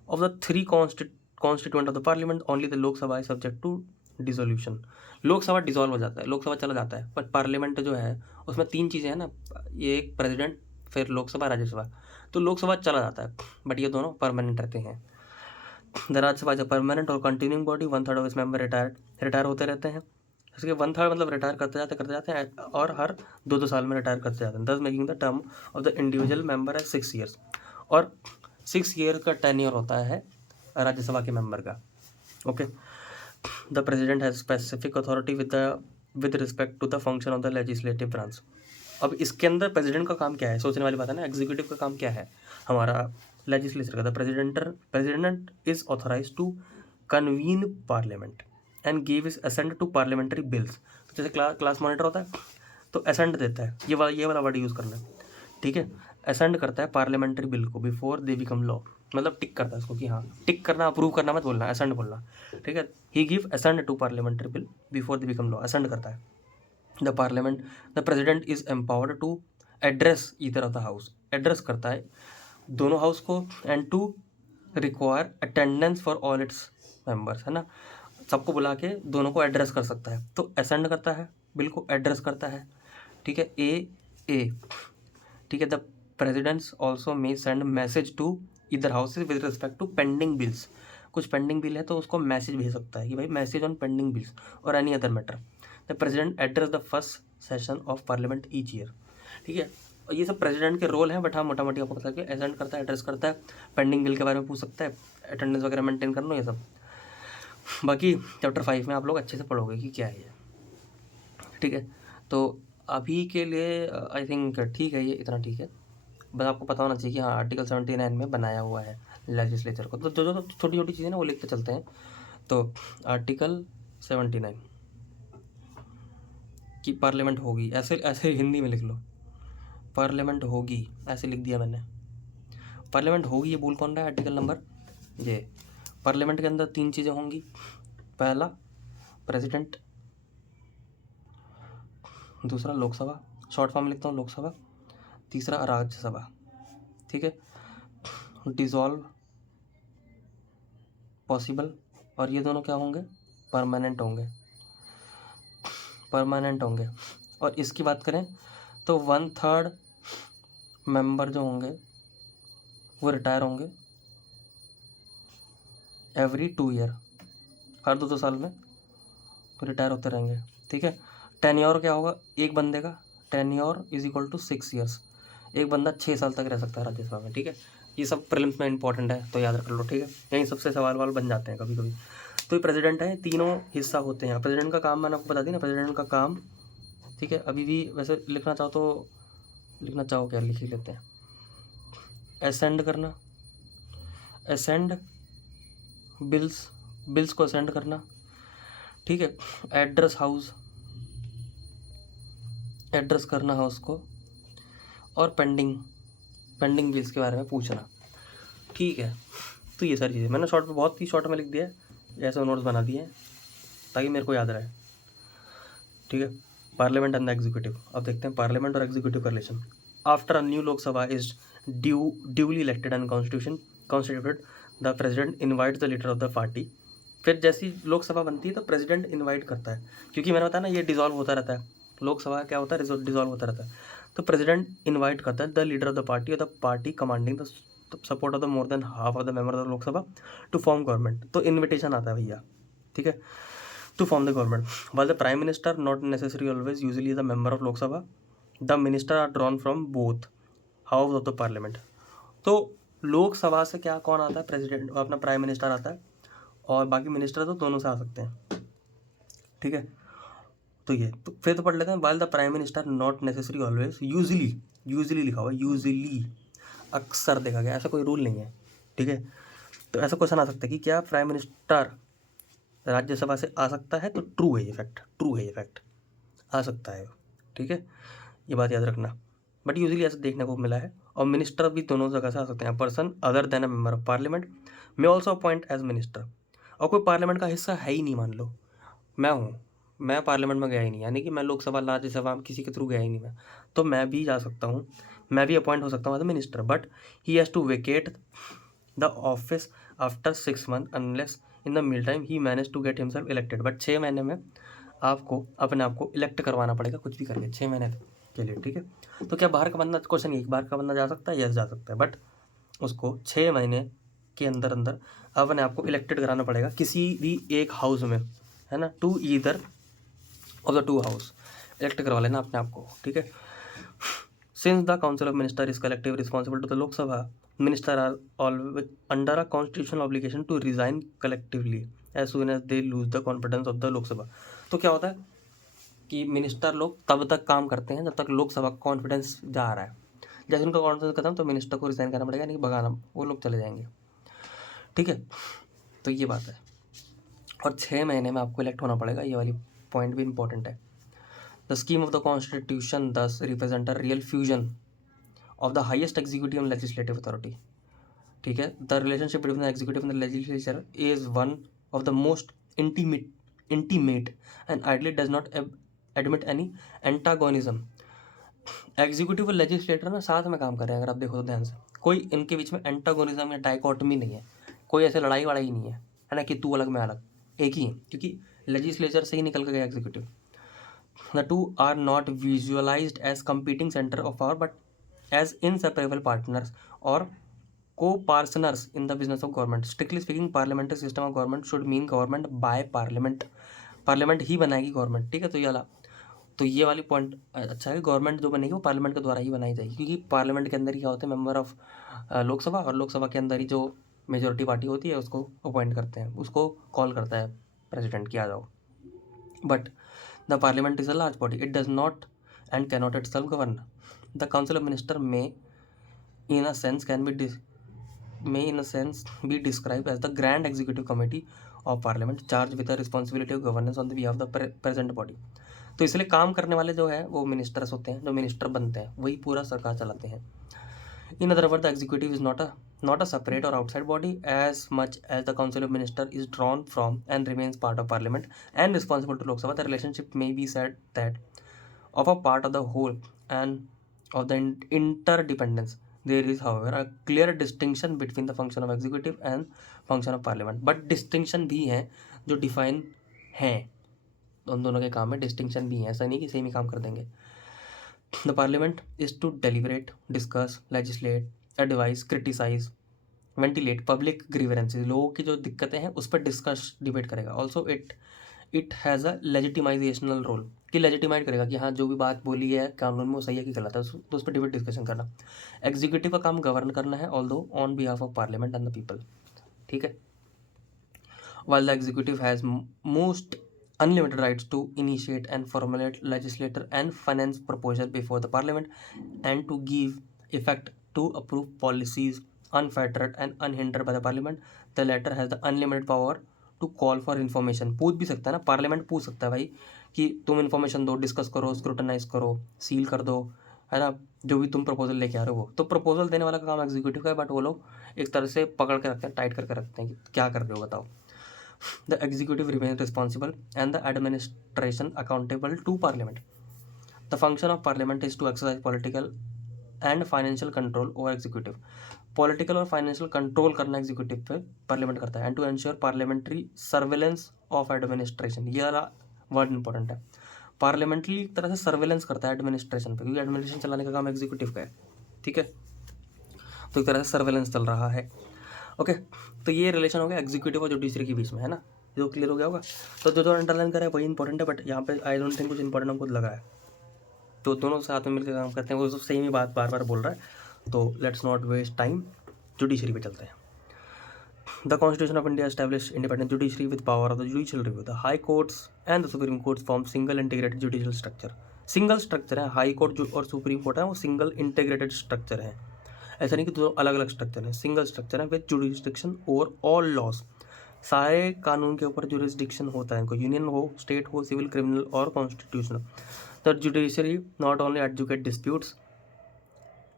Of the 3 constituent of the parliament only the Lok Sabha is subject to dissolution. Lok Sabha dissolve हो जाता है, लोकसभा चला जाता है, but parliament जो है उसमें 3 चीज़ें हैं ना, ये एक प्रेसिडेंट, फिर लोकसभा, राज्यसभा, तो लोकसभा चला जाता है, बट ये दोनों परमानेंट रहते हैं। The Rajya Sabha is a permanent और कंटिन्यूइंग बॉडी, 1/3 ऑफ इस मेंबर रिटायर होते रहते हैं, इसके 1/3 मतलब रिटायर करते जाते हैं, और हर 2-2 साल में रिटायर करते जाते हैं, दस making the term of the individual member है 6 ईयर्स, और 6 ईयर का टेन्योर होता है राज्यसभा के मेंबर का, okay. The president has specific authority with respect to the function of the legislative branch. अब इसके अंदर प्रेसिडेंट का काम क्या है, सोचने वाली बात है ना। एग्जीक्यूटिव का काम क्या है हमारा, लेजिस्लेचर का। The president is authorise to convene parliament and give his assent to parliamentary bills. तो जैसे क्लास मॉनिटर होता है तो असेंट देता है, ये वाला वर्ड यूज़ करना है, ठीक है। असेंट करता है पार्लियामेंट्री बिल को बिफोर दे बिकम लॉ, मतलब टिक करता है उसको कि हाँ, टिक करना, अप्रूव करना मत बोलना, असेंड बोलना, ठीक है। He give assent to parliamentary bill before they become law, assent करता है। The president is empowered to address either of the house, address करता है दोनों हाउस को, and to require attendance for all its members, है ना, सबको बुला के दोनों को एड्रेस कर सकता है। तो असेंड करता है, बिल को एड्रेस करता है, ठीक है, ए, ठीक है। The president's also may send message to either houses with respect to pending bills, कुछ पेंडिंग बिल है तो उसको मैसेज भेज सकता है कि भाई message on pending bills or any other matter. The president address the first session of parliament each year, ठीक है। और ये सब प्रेसिडेंट के रोल हैं, बट हाँ मोटा मोटी आपको पता है कि असेंड करता है, एड्रेस करता है, पेंडिंग बिल के बारे में पूछ सकता है, अटेंडेंस वगैरह मेंटेन करना, ये सब। बाकी चैप्टर 5 में आप लोग अच्छे से पढ़ोगे कि क्या है ये, ठीक है। तो अभी के लिए आई थिंक ठीक है, ये इतना ठीक है। बस आपको पता होना चाहिए कि हाँ आर्टिकल 79 में बनाया हुआ है लेजिस्लेचर को। तो जो जो छोटी छोटी चीज़ें ना वो लिखते चलते हैं। तो आर्टिकल 79 कि पार्लियामेंट होगी, ऐसे ऐसे हिंदी में लिख लो, पार्लियामेंट होगी, ऐसे लिख दिया मैंने। पार्लियामेंट होगी ये बोल कौन रहा है, आर्टिकल नंबर ये। पार्लियामेंट के अंदर 3 चीज़ें होंगी, पहला प्रेसिडेंट, दूसरा लोकसभा, शॉर्ट फॉर्म में लिखता हूँ लोकसभा, तीसरा राज्यसभा, ठीक है। डिसॉल्व पॉसिबल, और ये दोनों क्या होंगे, परमानेंट होंगे, परमानेंट होंगे। और इसकी बात करें तो 1/3 मेंबर जो होंगे वो रिटायर होंगे एवरी 2 ईयर, हर 2 साल में रिटायर होते रहेंगे, ठीक है। टेन्योर क्या होगा एक बंदे का, tenure is equal to 6 years, एक बंदा 6 साल तक रह सकता है राज्यसभा में, ठीक है। ये सब प्रीलिम्स में इंपॉर्टेंट है तो याद रख लो, ठीक है। यहीं सबसे सवाल वाल बन जाते हैं कभी कभी। तो ये प्रेसिडेंट है, तीनों हिस्सा होते हैं। प्रेसिडेंट का काम मैंने आपको बता दी ना, प्रेसिडेंट का काम, ठीक है। अभी भी वैसे लिखना चाहो तो लिखना चाहो क्या लिख ही लेते हैं, असेंड करना, असेंड बिल्स, बिल्स को असेंड करना, ठीक है। एड्रेस हाउस, एड्रेस करना हाउस को, और पेंडिंग बिल्स के बारे में पूछना, ठीक है। तो ये सारी चीज़ें मैंने शॉर्ट में, बहुत ही शॉर्ट में लिख दिया है, ऐसे नोट्स बना दिए हैं ताकि मेरे को याद रहे, ठीक है। पार्लियामेंट एंड द एग्जीक्यूटिव, अब देखते हैं पार्लियामेंट और एग्जीक्यूटिव का relation. After a new Lok Sabha is duly elected and constituted, the president invite the leader of the party. फिर जैसी लोकसभा बनती है तो प्रेसिडेंट इनवाइट करता है, क्योंकि मैंने बताया ना ये डिसॉल्व होता रहता है, लोकसभा क्या होता है, डिसॉल्व होता रहता है। तो प्रेसिडेंट इनवाइट करता है the leader of the party or the party commanding the support of the more than half of the member of the Lok Sabha to form government. तो इन्विटेशन आता है भैया, ठीक है, to form the government. While the prime minister not necessary always usually the member of Lok Sabha, the minister are drawn from both house of the parliament. तो लोकसभा से क्या कौन आता है, प्रेसिडेंट, अपना प्राइम मिनिस्टर आता है, और बाकी मिनिस्टर तो दोनों से आ सकते हैं, ठीक है। तो ये तो फिर तो पढ़ लेते हैं, while the prime minister not necessary always, usually लिखा हुआ है, यूजली, अक्सर देखा गया, ऐसा कोई रूल नहीं है, ठीक है। तो ऐसा क्वेश्चन आ सकता है कि क्या प्राइम मिनिस्टर राज्यसभा से आ सकता है, तो ट्रू है ये फैक्ट, ट्रू है ये फैक्ट, आ सकता है, ठीक है, ये बात याद रखना। बट यूजली ऐसा देखने को मिला है। और मिनिस्टर भी दोनों जगह से आ सकते हैं, person other than a member of parliament may also appoint as minister. और कोई पार्लियामेंट का हिस्सा है ही नहीं, मान लो मैं हूँ, मैं पार्लियामेंट में गया ही नहीं, यानी कि मैं लोकसभा राज्यसभा किसी के थ्रू गया ही नहीं मैं, तो मैं भी जा सकता हूँ, मैं भी अपॉइंट हो सकता हूँ as a minister, but he has to vacate the office after 6 months unless in the meantime he manage to get himself elected. But 6 महीने में आपको अपने आप को इलेक्ट करवाना पड़ेगा, कुछ भी करके 6 महीने के लिए, ठीक है। तो क्या बाहर का बंदा, क्वेश्चन ये, बाहर का बंदा जा सकता है, यस जा सकता है, बट उसको 6 महीने के अंदर अंदर अपने आप को इलेक्टेड कराना पड़ेगा किसी भी एक हाउस में, है ना, to either of the 2 house, elect करवा लेना अपने आप को, ठीक है। Since the council of minister is collective responsible to the Lok Sabha, minister are always under a constitutional obligation to resign collectively as soon as they lose the confidence of the Lok Sabha. तो क्या होता है कि मिनिस्टर लोग तब तक काम करते हैं जब तक लोकसभा का कॉन्फिडेंस जा रहा है, जैसे उनका कॉन्फिडेंस खत्म तो मिनिस्टर को रिजाइन करना पड़ेगा, नहीं भगाना, वो लोग चले जाएंगे, ठीक है। तो ये बात है, और 6 महीने में आपको इलेक्ट होना पड़ेगा, ये वाली पॉइंट भी इंपॉर्टेंट है। The scheme of the constitution thus represent a real fusion of the highest executive and legislative authority, ठीक है। The relationship between the executive and the legislature is one of the most intimate and ideally does not admit any antagonism. Executive और legislator ना साथ में काम कर रहे हैं, अगर आप देखो तो ध्यान से, कोई इनके बीच में एंटागोनिज्म या डाइकोटमी नहीं है, कोई ऐसे लड़ाई वड़ाई नहीं है ना, कि तू अलग मैं अलग, एक ही है, क्योंकि लेजिस्लेचर से ही निकल के गया executive. The two are not visualized as competing center of power but as inseparable partners or co-partners in the business of government. Strictly speaking, parliamentary system of government should mean government by parliament. Parliament ही बनाएगी government, ठीक है। तो ये वाली point अच्छा है, government जो बनेगी वो पार्लियामेंट के द्वारा ही बनाई जाएगी, क्योंकि पार्लियामेंट के अंदर ही क्या होते हैं, मेंबर ऑफ लोकसभा, और लोकसभा के अंदर ही जो मेजोरिटी पार्टी होती है उसको अपॉइंट करते हैं, उसको कॉल करता है प्रेसिडेंट कि आ जाओ। But the parliament is a large body, it does not and cannot itself govern. The council of minister may in a sense be described as the grand executive committee of parliament charged with the responsibility of governance on the behalf of the present body. तो इसलिए काम करने वाले जो है वो ministers होते हैं, जो मिनिस्टर बनते हैं वही पूरा सरकार चलाते हैं। In other words, the executive is not a separate or outside body, as much as the council of minister is drawn from and remains part of parliament and responsible to Lok Sabha. The relationship may be said that of a part of the whole and of the interdependence. There is, however, a clear distinction between the function of executive and function of parliament. But distinction भी है जो define हैं, उन दोनों के काम में distinction भी है, ऐसा नहीं कि सेम ही काम कर देंगे। The parliament is to deliberate, discuss, legislate, advise, criticize, ventilate public grievances. लोगों की जो दिक्कतें हैं उस पर डिस्कस डिबेट करेगा। Also it has a legitimizational role, कि लेजिटिमाइट करेगा कि हाँ जो भी बात बोली है कानून में वो सही है कि गलत है, तो उस पर डिबेट डिस्कशन करना। एग्जीक्यूटिव का काम गवर्न करना है, although on behalf of parliament and the people, ठीक है। While the executive has most unlimited rights to initiate and formulate legislative and finance proposals before the parliament and to give effect to approved policies unfettered and unhindered by the parliament, the latter has the unlimited power to call for information. पूछ भी सकता है ना, parliament पूछ सकता है भाई कि तुम इन्फॉर्मेशन दो, डिस्कस करो, स्क्रूटनाइज करो, सील कर दो, है ना, जो भी तुम प्रपोजल लेके आ रहे हो। तो प्रपोजल देने वाला का काम एग्जीक्यूटिव का है, बट वो लोग एक तरह से पकड़ के रखते हैं, टाइट करके रखते हैं कि क्या कर रहे हो बताओ। The executive remains responsible and the administration accountable to parliament. The function of parliament is to exercise political and financial control over executive. Political और financial control करना executive पे parliament करता है, and to ensure parliamentary surveillance of administration. ये वाला word important है। parliamentary एक तरह से surveillance करता है administration पे, क्योंकि administration चलाने का काम executive का है, ठीक है। तो एक तरह से surveillance चल रहा है, ओके। तो ये रिलेशन हो गया एग्जीक्यूटिव और जुडिशरी के बीच में, है ना, जो क्लियर हो गया होगा। तो जो अंडरलाइन करा है वही इंपॉर्टेंट है, बट यहाँ पे आई डोंट थिंक कुछ इंपॉर्टेंट हमको लगा है। तो दोनों साथ में मिलकर काम करते हैं, वो तो सेम ही बात बार बार बोल रहा है। तो let's not waste time, judiciary पे चलते हैं। The constitution of India establish independent judiciary with power of the judicial review. The high courts and the supreme courts form single integrated judicial structure. Single structure है, high court और supreme court है वो single integrated structure है, ऐसा नहीं कि दो अलग अलग स्ट्रक्चर हैं, सिंगल स्ट्रक्चर है with jurisdiction over all laws. सारे कानून के ऊपर जुडिस्डिक्शन होता है, कोई यूनियन हो, स्टेट हो, सिविल, क्रिमिनल और constitutional. The judiciary not only adjudicate disputes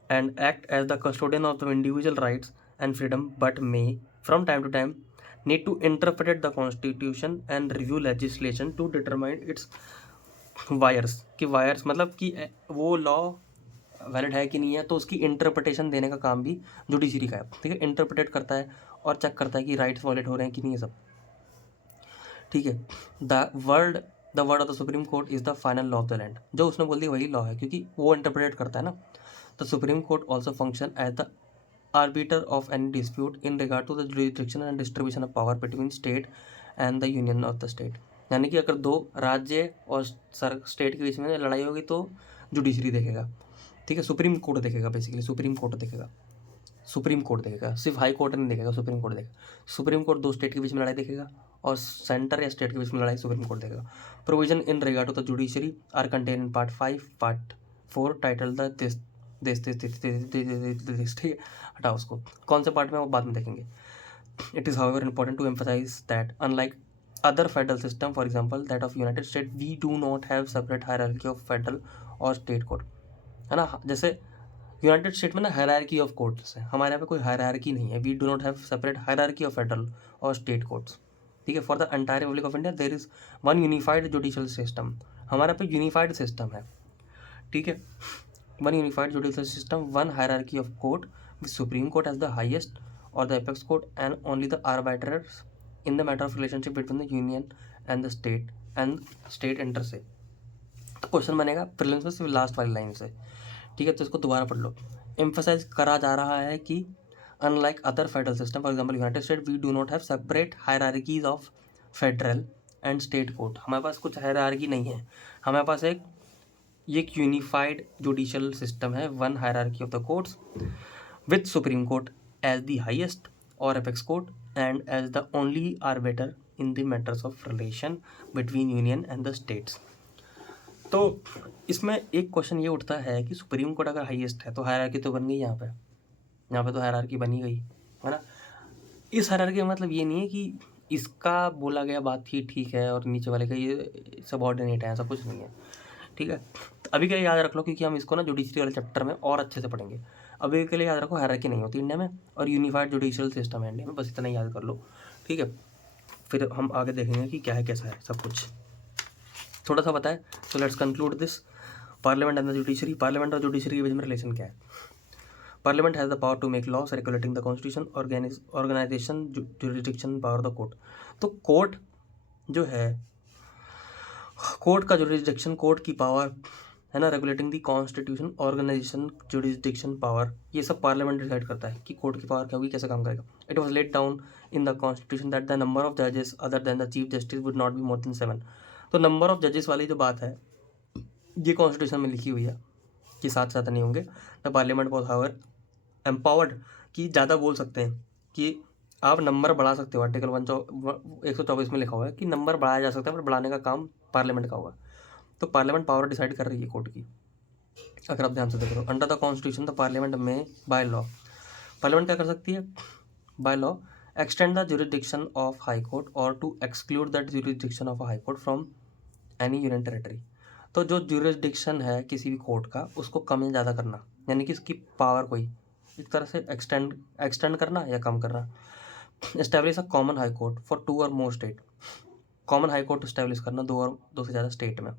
and act as the custodian of the individual rights and freedom, but may from time to time need to interpret the constitution and review legislation to determine its vires. कि vires मतलब कि वो law valid है कि नहीं है, तो उसकी इंटरप्रिटेशन देने का काम भी जुडिशरी का है, ठीक है। इंटरप्रेटेट करता है और चेक करता है कि राइट्स वॉलेट हो रहे हैं कि नहीं है सब, ठीक है। The word of the supreme court is the final law of the land. जो उसने बोल दिया वही लॉ है, क्योंकि वो इंटरप्रेट करता है ना। The supreme court also function as the arbiter of any dispute in regard to the jurisdiction and distribution of power between state and the union of the state. यानी कि अगर दो राज्य और स्टेट के बीच में लड़ाई होगी तो जुडिशरी देखेगा, ठीक है। सुप्रीम कोर्ट देखेगा, बेसिकली सुप्रीम कोर्ट देखेगा, सिर्फ हाई कोर्ट नहीं देखेगा, सुप्रीम कोर्ट देखेगा। सुप्रीम कोर्ट दो स्टेट के बीच में लड़ाई देखेगा और सेंटर या स्टेट के बीच में लड़ाई सुप्रीम कोर्ट देखेगा। Provision in regard to the judiciary are contain in part 5 part 4 title the this, ठीक है, हटाओ उसको, कौन से पार्ट में वो बाद में देखेंगे। It is however important to emphasise that unlike other federal system, for example that of united state, we do not have separate hierarchy of federal और स्टेट कोर्ट, है ना। जैसे यूनाइटेड स्टेट में ना हायरार्की ऑफ कोर्ट्स है, हमारे यहाँ पे कोई हायरार्की नहीं है, we do not have separate hierarchy of federal और स्टेट कोर्ट्स, ठीक है। For the entire republic of India there is one unified judicial system, हमारे यहाँ पे यूनिफाइड सिस्टम है, ठीक है। One unified judicial system, one hierarchy of court with supreme court as the highest और the apex court and only the arbitrators in the matter of relationship between the union and the state enter से। तो question बनेगा prelims में सिर्फ last वाली line से, ठीक है। तो इसको दोबारा पढ़ लो। एम्फसाइज करा जा रहा है कि unlike other federal system, for example united state, we do not have separate hierarchies of federal and state court, हमारे पास कुछ हायरार्की नहीं है, हमारे पास एक यूनिफाइड जुडिशियल सिस्टम है, one hierarchy of the courts with supreme court as the highest और apex court and as the only arbiter in the matters of relation between union and the states. तो इसमें एक question ये उठता है कि supreme court अगर highest है तो हायरार्की तो बन गई यहाँ पे तो हायरार्की बनी गई है ना। इस हायरार्की का मतलब ये नहीं है कि इसका बोला गया बात ही ठीक है और नीचे वाले का ये सबऑर्डिनेट है, ऐसा कुछ नहीं है, ठीक है। तो अभी के लिए याद रख लो, क्योंकि हम इसको ना जुडिशरी वाले चैप्टर में और अच्छे से पढ़ेंगे। अभी के लिए याद रखो, हायरार्की नहीं होती इंडिया में और यूनिफाइड जुडिशियल सिस्टम है इंडिया में, बस इतना याद कर लो, ठीक है। फिर हम आगे देखेंगे कि क्या है कैसा है सब कुछ, थोड़ा सा बताए। So let's conclude this. Parliament and the judiciary, parliament और जुडिशरी के बीच में रिलेशन क्या है? Parliament has the power to make laws regulating the constitution, organisation, jurisdiction, power of the court. तो कोर्ट जो है, कोर्ट का जुरिडिक्शन, कोर्ट की पावर है ना, regulating the constitution, organisation, jurisdiction, power, ये सब पार्लियामेंट डिसाइड करता है कि कोर्ट की पावर क्या होगी, कैसे काम करेगा। It was laid down in the constitution that the number of जजेस other than the chief justice would not be more than 7। तो नंबर ऑफ जजेस वाली जो बात है ये कॉन्स्टिट्यूशन में लिखी हुई है कि 7 से ज़्यादा नहीं होंगे। The parliament was however empowered कि ज़्यादा बोल सकते हैं, कि आप नंबर बढ़ा सकते हो। आर्टिकल 124 में लिखा हुआ है कि नंबर बढ़ाया जा सकता है, पर बढ़ाने का काम पार्लियामेंट का होगा। तो पार्लियामेंट पावर डिसाइड कर रही है कोर्ट की, अगर आप ध्यान से देख रहे हो। Under the constitution the parliament may by law, parliament क्या कर सकती है? By law extend the jurisdiction of high court or to exclude that jurisdiction of high court from any union territory. तो जो जुरिडिक्शन है किसी भी कोर्ट का, उसको कम या ज़्यादा करना, यानी कि उसकी पावर कोई एक तरह से एक्सटेंड करना या कम करना। Establish a common high court for 2 और more state, common high court establish करना 2 से ज़्यादा स्टेट में,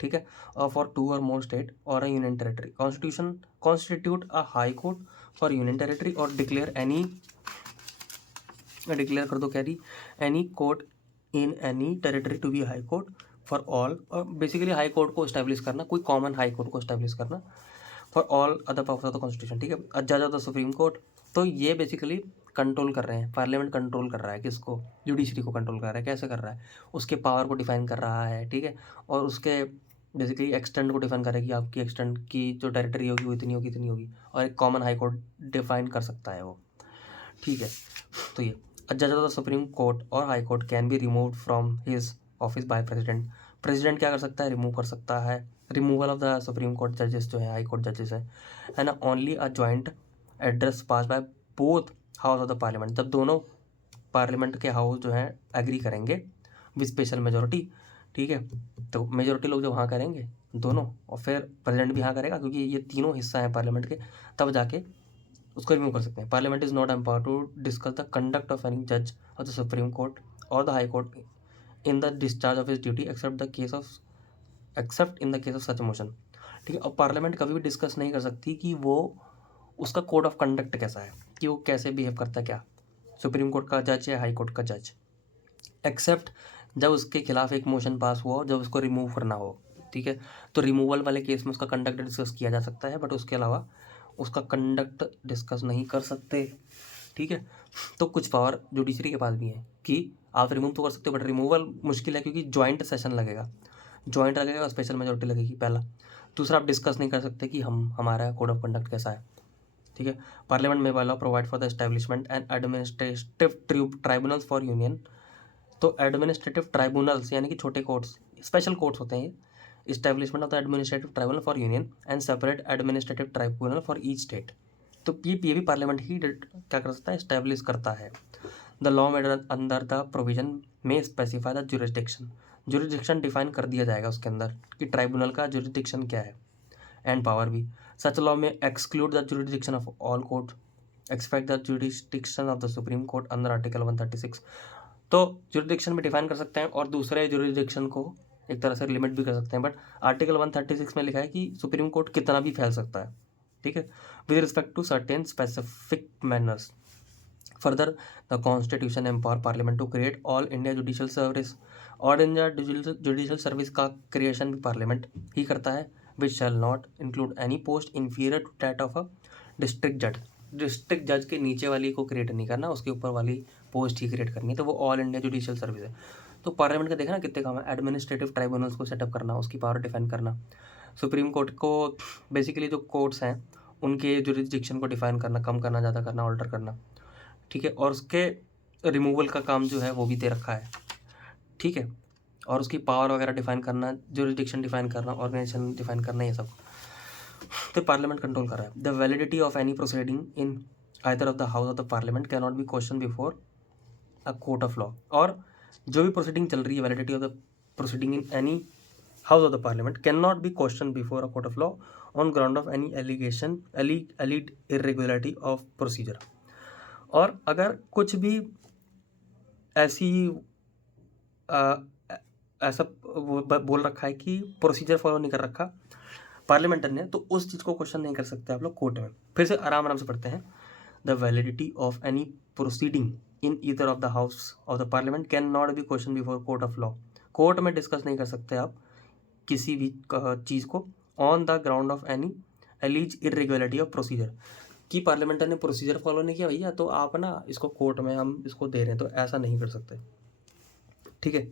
ठीक है। और फॉर 2 और मोर स्टेट और a union territory, constitution constitute a high court for union territory और डिक्लेयर कर दो carry any court in any territory to be high court for all. और बेसिकली हाई कोर्ट को इस्टेब्लिश करना, कोई common high court को establish करना for all other purpose of the constitution, ठीक है। जज ऑफ द सुप्रीम कोर्ट, तो ये बेसिकली कंट्रोल कर रहे हैं, पार्लियामेंट कंट्रोल कर रहा है किसको? जुडिशरी को कंट्रोल कर रहा है। कैसे कर रहा है? उसके पावर को डिफाइन कर रहा है, ठीक है। और उसके बेसिकली एक्सटेंड को डिफाइन करेगी, आपकी एक्सटेंड की जो टेरिटरी होगी वो इतनी होगी, और एक कॉमन हाई कोर्ट डिफाइन कर सकता है वो, ठीक है। तो ये जज ऑफ द सुप्रीम कोर्ट और high court can be removed from his office by president. President क्या कर सकता है? रिमूव कर सकता है। Removal of the supreme court जजेस जो है, हाई कोर्ट जजेस है ना, only a joint address pass by both house of the parliament, जब दोनों पार्लियामेंट के हाउस जो हैं एग्री करेंगे विद स्पेशल मेजोरिटी, ठीक है। तो मेजोरिटी लोग जो हाँ करेंगे दोनों, और फिर प्रेसिडेंट भी हाँ करेगा, क्योंकि ये तीनों हिस्सा हैं पार्लियामेंट के, तब जाके उसको रिमूव कर सकते हैं। Parliament is not empower to discuss the conduct of any जज ऑफ द सुप्रीम कोर्ट और the high court in the discharge of his duty except in the case of such motion, ठीक है। और parliament कभी भी discuss नहीं कर सकती कि वो उसका कोड ऑफ कंडक्ट कैसा है, कि वो कैसे बिहेव करता है, क्या सुप्रीम कोर्ट का जज या हाई कोर्ट का जज, एक्सेप्ट जब उसके खिलाफ एक मोशन पास हुआ हो, जब उसको रिमूव करना हो, ठीक है। तो रिमूवल वाले केस में उसका कंडक्ट डिस्कस किया जा सकता है, बट उसके अलावा उसका कंडक्ट डिस्कस नहीं कर सकते, ठीक है। तो कुछ पावर जुडिशरी के पास भी है कि आप रिमूव तो कर सकते हो, बट रिमूवल मुश्किल है, क्योंकि जॉइंट सेशन लगेगा, और स्पेशल मेजोरिटी लगेगी, पहला। दूसरा, आप डिस्कस नहीं कर सकते कि हमारा कोड ऑफ कंडक्ट कैसा है, ठीक है। Parliament may by law provide for the establishment and administrative tribunals for union. तो एडमिनिस्ट्रेटिव ट्राइब्यूनल्स यानी कि छोटे कोर्ट्स, स्पेशल कोर्ट्स होते हैं, establishment of the administrative tribunal for union and separate administrative tribunal for each state. तो ये भी parliament ही क्या कर सकता है? इस्टेब्लिश करता है। द लॉ में अंडर द प्रोविजन में स्पेसिफाई द जुरिडिक्शन डिफाइन कर दिया जाएगा उसके अंदर कि ट्राइब्यूनल का जुरिडिक्शन क्या है, एंड पावर भी। सच लॉ में exclude the jurisdiction of all court, expect the jurisdiction of the supreme court under article 136। तो जुरिडिक्शन भी डिफाइन कर सकते हैं और दूसरे जुरिडिक्शन को एक तरह से लिमिट भी कर सकते हैं, बट आर्टिकल 136 में लिखा है कि सुप्रीम कोर्ट कितना भी फैल सकता है, ठीक है, with respect to certain specific manners. Further the constitution empower parliament to create all India judicial service, all India judicial service का क्रिएशन भी पार्लियामेंट ही करता है, which shall not include any post inferior to that of a district जज। District जज के नीचे वाली को क्रिएट नहीं करना, उसके ऊपर वाली पोस्ट ही क्रिएट करनी है, तो वो ऑल इंडिया जुडिशियल सर्विस है। तो पार्लियामेंट का देखना कितने काम है, एडमिनिस्ट्रेटिव ट्राइब्यूनल्स को सेटअप करना, उसकी पावर डिफाइन करना, सुप्रीम कोर्ट को बेसिकली जो कोर्ट्स हैं उनके जुरिडिक्शन को डिफाइन करना, कम करना, ज़्यादा करना, ऑल्टर करना, ठीक है, और उसके रिमूवल का काम जो है वो भी दे रखा है, ठीक है, और उसकी पावर वगैरह डिफाइन करना, जुरिडिक्शन डिफाइन करना, ऑर्गेनाइजेशन डिफाइन करना, ये सब तो पार्लियामेंट कंट्रोल कर रहा है। The validity of any proceeding in either of the house of the parliament can not be question before a court of law. और जो भी प्रोसीडिंग चल रही है, validity of the proceeding in any house of the parliament can not be question before a court of law on ground of any allegation alleged irregularity of procedure. और अगर कुछ भी ऐसी ऐसा बोल रखा है कि प्रोसीजर फॉलो नहीं कर रखा पार्लियामेंटर ने, तो उस चीज़ को क्वेश्चन नहीं कर सकते आप लोग कोर्ट में। फिर से आराम आराम से पढ़ते हैं। The validity of any proceeding in either of the house of the parliament can not be question before court of law. Court में डिस्कस नहीं कर सकते आप किसी भी चीज़ को on the ground of any alleged irregularity of procedure, कि पार्लियामेंटर ने प्रोसीजर फॉलो नहीं किया भैया तो आप ना इसको कोर्ट में हम इसको दे रहे हैं, तो ऐसा नहीं कर सकते, ठीक है।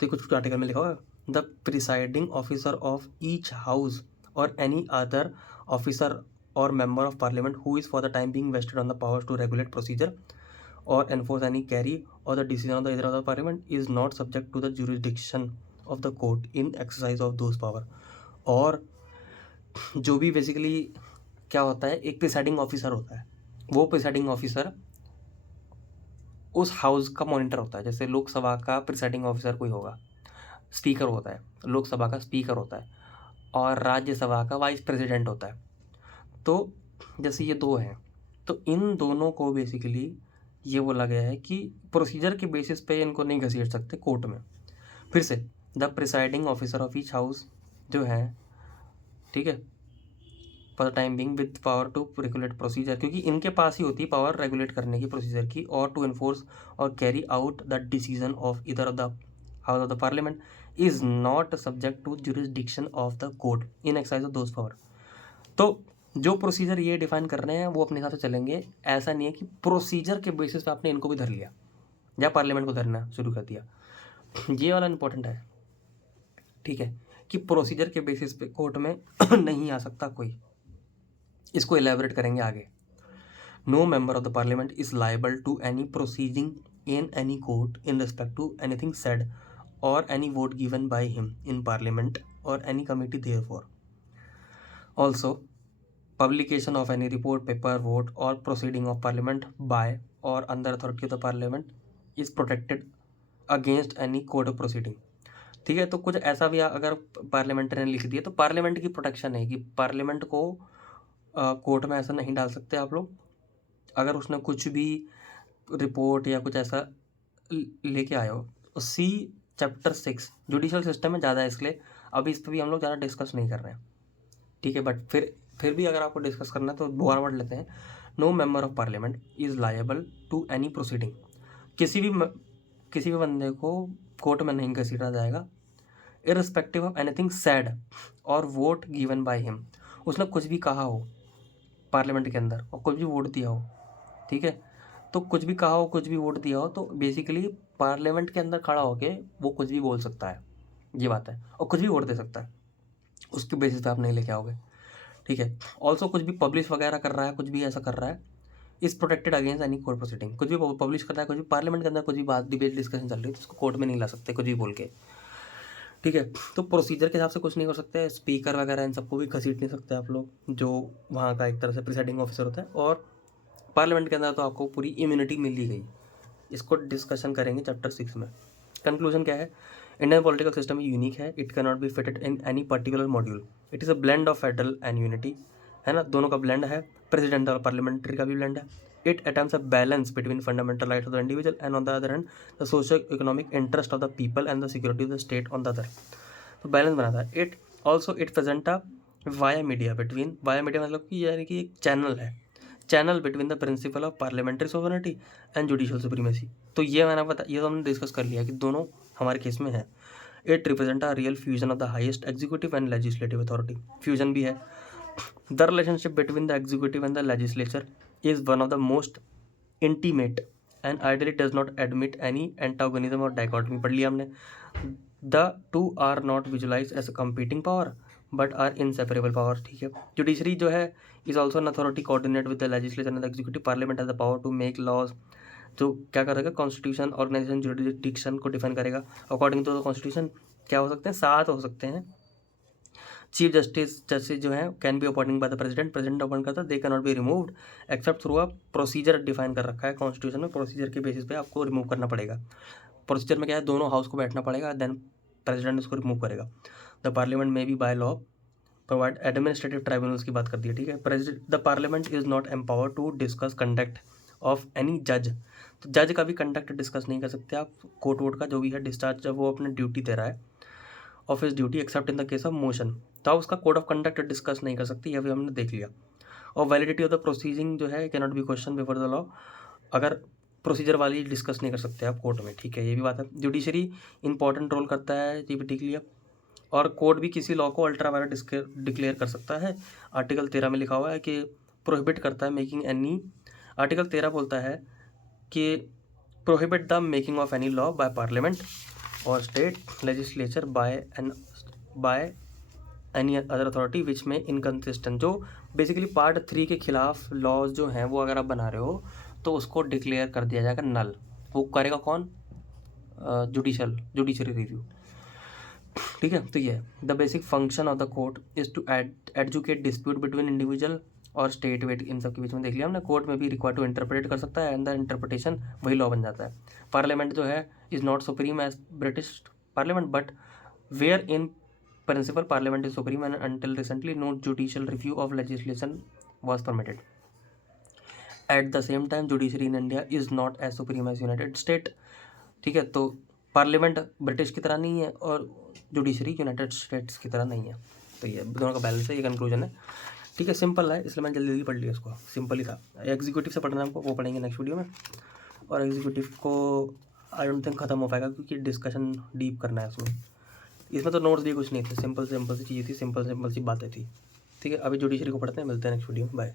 तो कुछ आर्टिकल में लिखा हुआ है, the presiding officer of each house or any other officer or member of parliament who is for the time being vested on the powers to regulate procedure or enforce any carry or the decision of the either of the parliament is not subject to the jurisdiction of the court in exercise of those power। और जो भी basically क्या होता है, एक presiding officer होता है, वो प्रिसाइडिंग ऑफिसर उस हाउस का मॉनिटर होता है। जैसे लोकसभा का प्रिसाइडिंग ऑफिसर कोई होगा, स्पीकर होता है, लोकसभा का स्पीकर होता है, और राज्यसभा का वाइस प्रेसिडेंट होता है। तो जैसे ये दो हैं, तो इन दोनों को बेसिकली ये बोला गया है कि प्रोसीजर के बेसिस पे इनको नहीं घसीट सकते कोर्ट में। फिर से the presiding officer of each house जो है, ठीक है, for the time being with power to regulate procedure, क्योंकि इनके पास ही होती है पावर रेगुलेट करने की प्रोसीजर की, और टू इन्फोर्स और carry out the decision of either of the house of the parliament is not subject to jurisdiction of the court in exercise of those power. तो जो प्रोसीजर ये define कर रहे हैं वो अपने हिसाब से चलेंगे। ऐसा नहीं है कि प्रोसीजर के बेसिस पे आपने इनको भी धर लिया या पार्लियामेंट को धरना शुरू कर दिया। ये वाला इंपॉर्टेंट है, ठीक है, कि प्रोसीजर के बेसिस पे कोर्ट में नहीं आ सकता कोई। इसको एलैबोरेट करेंगे आगे। No member of the parliament is liable to any proceeding in any court in respect to anything said or any vote given by him in parliament or any committee therefore. Also, publication of any report, paper, vote or proceeding of parliament by or under authority of the parliament is protected against any court of proceeding। ठीक है, तो कुछ ऐसा भी अगर पार्लियामेंटर ने लिख दिया तो पार्लियामेंट की प्रोटेक्शन है कि पार्लियामेंट को कोर्ट में ऐसा नहीं डाल सकते आप लोग। अगर उसने कुछ भी रिपोर्ट या कुछ ऐसा लेके आए हो, सी चैप्टर 6 जुडिशियल सिस्टम में ज़्यादा है, इसलिए अभी इस पर भी हम लोग ज़्यादा डिस्कस नहीं कर रहे हैं, ठीक है। बट फिर भी अगर आपको डिस्कस करना है तो दोबारा पढ़ लेते हैं। No member of parliament is liable to any proceeding, किसी भी बंदे को कोर्ट में नहीं घसीटा जाएगा, इररिस्पेक्टिव ऑफ एनीथिंग सेड और वोट गिवन बाय हिम। उसने कुछ भी कहा हो पार्लियामेंट के अंदर और कुछ भी वोट दिया हो, ठीक है, तो कुछ भी कहा हो, कुछ भी वोट दिया हो, तो बेसिकली पार्लियामेंट के अंदर खड़ा होके वो कुछ भी बोल सकता है, ये बात है, और कुछ भी वोट दे सकता है। उसके बेसिस पे आप नहीं लेके आओगे, ठीक है। ऑल्सो कुछ भी पब्लिश वगैरह कर रहा है, कुछ भी ऐसा कर रहा है, is protected against any court proceeding. कुछ भी पब्लिश करता है, कुछ भी पार्लियामेंट के अंदर कुछ भी बात, डिबेट, डिस्कशन चल रही है, तो उसको कोर्ट में नहीं ला सकते कुछ भी बोल के, ठीक है। तो प्रोसीजर के हिसाब से कुछ नहीं कर सकते, स्पीकर वगैरह इन सबको भी घसीट नहीं सकते आप लोग, जो वहाँ का एक तरह से प्रिसाइडिंग ऑफिसर होता है। और पार्लियामेंट के अंदर तो आपको पूरी इम्यूनिटी मिल ली गई। इसको डिस्कशन करेंगे चैप्टर 6 में। कंक्लूजन क्या है, इंडियन पॉलिटिकल सिस्टम यूनिक है, it can not B fitted in any particular module, it is a blend of federal and unity है ना, दोनों का ब्लेंड है, प्रेसिडेंट और पार्लियामेंट्री का भी ब्लेंड है। It attempts a balance between fundamental rights of the individual and on the other hand the social economic interest of the people and the security of the state on the other. तो balance बनाता है। It present a via media मतलब कि यानी कि एक channel between the principle of parliamentary sovereignty and judicial supremacy. तो ये ये तो हमने डिस्कस कर लिया कि दोनों हमारे केस में है। It represent a real fusion of the highest executive and legislative authority, fusion भी है। The relationship between the executive and the legislature is one of the most intimate and ideally does not admit any antagonism और dichotomy, पढ़ लिया हमने। The two are not visualise as a competing power but are inseparable power, ठीक है। Judiciary जो है is also an authority coordinate with the legislature and the executive. Parliament has the power to make laws, जो क्या करेगा, constitution, organisation, jurisdiction को define करेगा। According to the constitution क्या हो सकते हैं, 7 हो सकते हैं। चीफ जस्टिस जो है can be appointing by the president appoint करता है। They can not be removed except through a procedure, define कर रखा है कॉन्स्टिट्यूशन में, प्रोसीजर के बेसिस पे आपको रिमूव करना पड़ेगा। प्रोसीजर में क्या है, दोनों हाउस को बैठना पड़ेगा, देन प्रेसिडेंट उसको रिमूव करेगा। द पार्लियामेंट में भी by law provide administrative tribunals की बात कर दी है, ठीक है। The parliament is not empower to discuss conduct of any जज, तो जज का भी कंडक्ट डिस्कस नहीं कर सकते आप, कोर्ट वोट का जो भी है डिस्चार्ज, जब वो अपने ड्यूटी दे रहा है office duty, except in the case of motion, तो आप उसका कोड ऑफ कंडक्ट डिस्कस नहीं कर सकती, यह भी हमने देख लिया। और वैलिडिटी ऑफ द प्रोसीजिंग जो है can not be question before the law, अगर प्रोसीजर वाली डिस्कस नहीं कर सकते आप कोर्ट में, ठीक है, ये भी बात है। जुडिशरी इंपॉर्टेंट रोल करता है, ये भी ठीक लिया। और कोर्ट भी किसी लॉ को अल्ट्रा वायलेट डिक्लेयर कर सकता है। आर्टिकल 13 में लिखा हुआ है कि प्रोहिबिट करता है मेकिंग एनी, आर्टिकल 13 बोलता है कि prohibit the making of any law by parliament और state legislature by any other authority which में इनकन्सिस्टेंट, जो बेसिकली पार्ट 3 के खिलाफ लॉज जो हैं वो अगर आप बना रहे हो तो उसको डिक्लेयर कर दिया जाएगा नल। वो करेगा कौन, जुडिशरी रिव्यू, ठीक है। तो ये the basic function of the court is to adjudicate dispute between individual और स्टेट वेट, इन सब के बीच में देख लिया हमने। कोर्ट में भी रिक्वायर टू इंटरप्रेट कर सकता है एंड द इंटरप्रिटेशन वही लॉ बन जाता है। पार्लियामेंट जो है is not supreme as British parliament but where in principle parliament is supreme and until recently no judicial review of legislation was permitted. At the same time judiciary in India is not as supreme as united state, ठीक है। तो parliament British की तरह नहीं है और judiciary United states की तरह नहीं है, तो ये दोनों का बैलेंस है, ये कंक्लूजन है, ठीक है। सिंपल है इसलिए मैंने जल्दी जल्दी पढ़ लिया इसको, सिंपल ही था। एग्जीक्यूटिव से पढ़ना हमको, वो पढ़ेंगे नेक्स्ट वीडियो में। और एग्जीक्यूटिव को आई डोंट थिंक ख़त्म हो पाएगा क्योंकि डिस्कशन डीप करना है उसमें। इसमें तो नोट्स भी कुछ नहीं थे, सिंपल सी चीज़ें थी, सिंपल सी बातें थी, ठीक है। अभी जुडिशरी को पढ़ते हैं, मिलते हैं नेक्स्ट वीडियो में, बाय।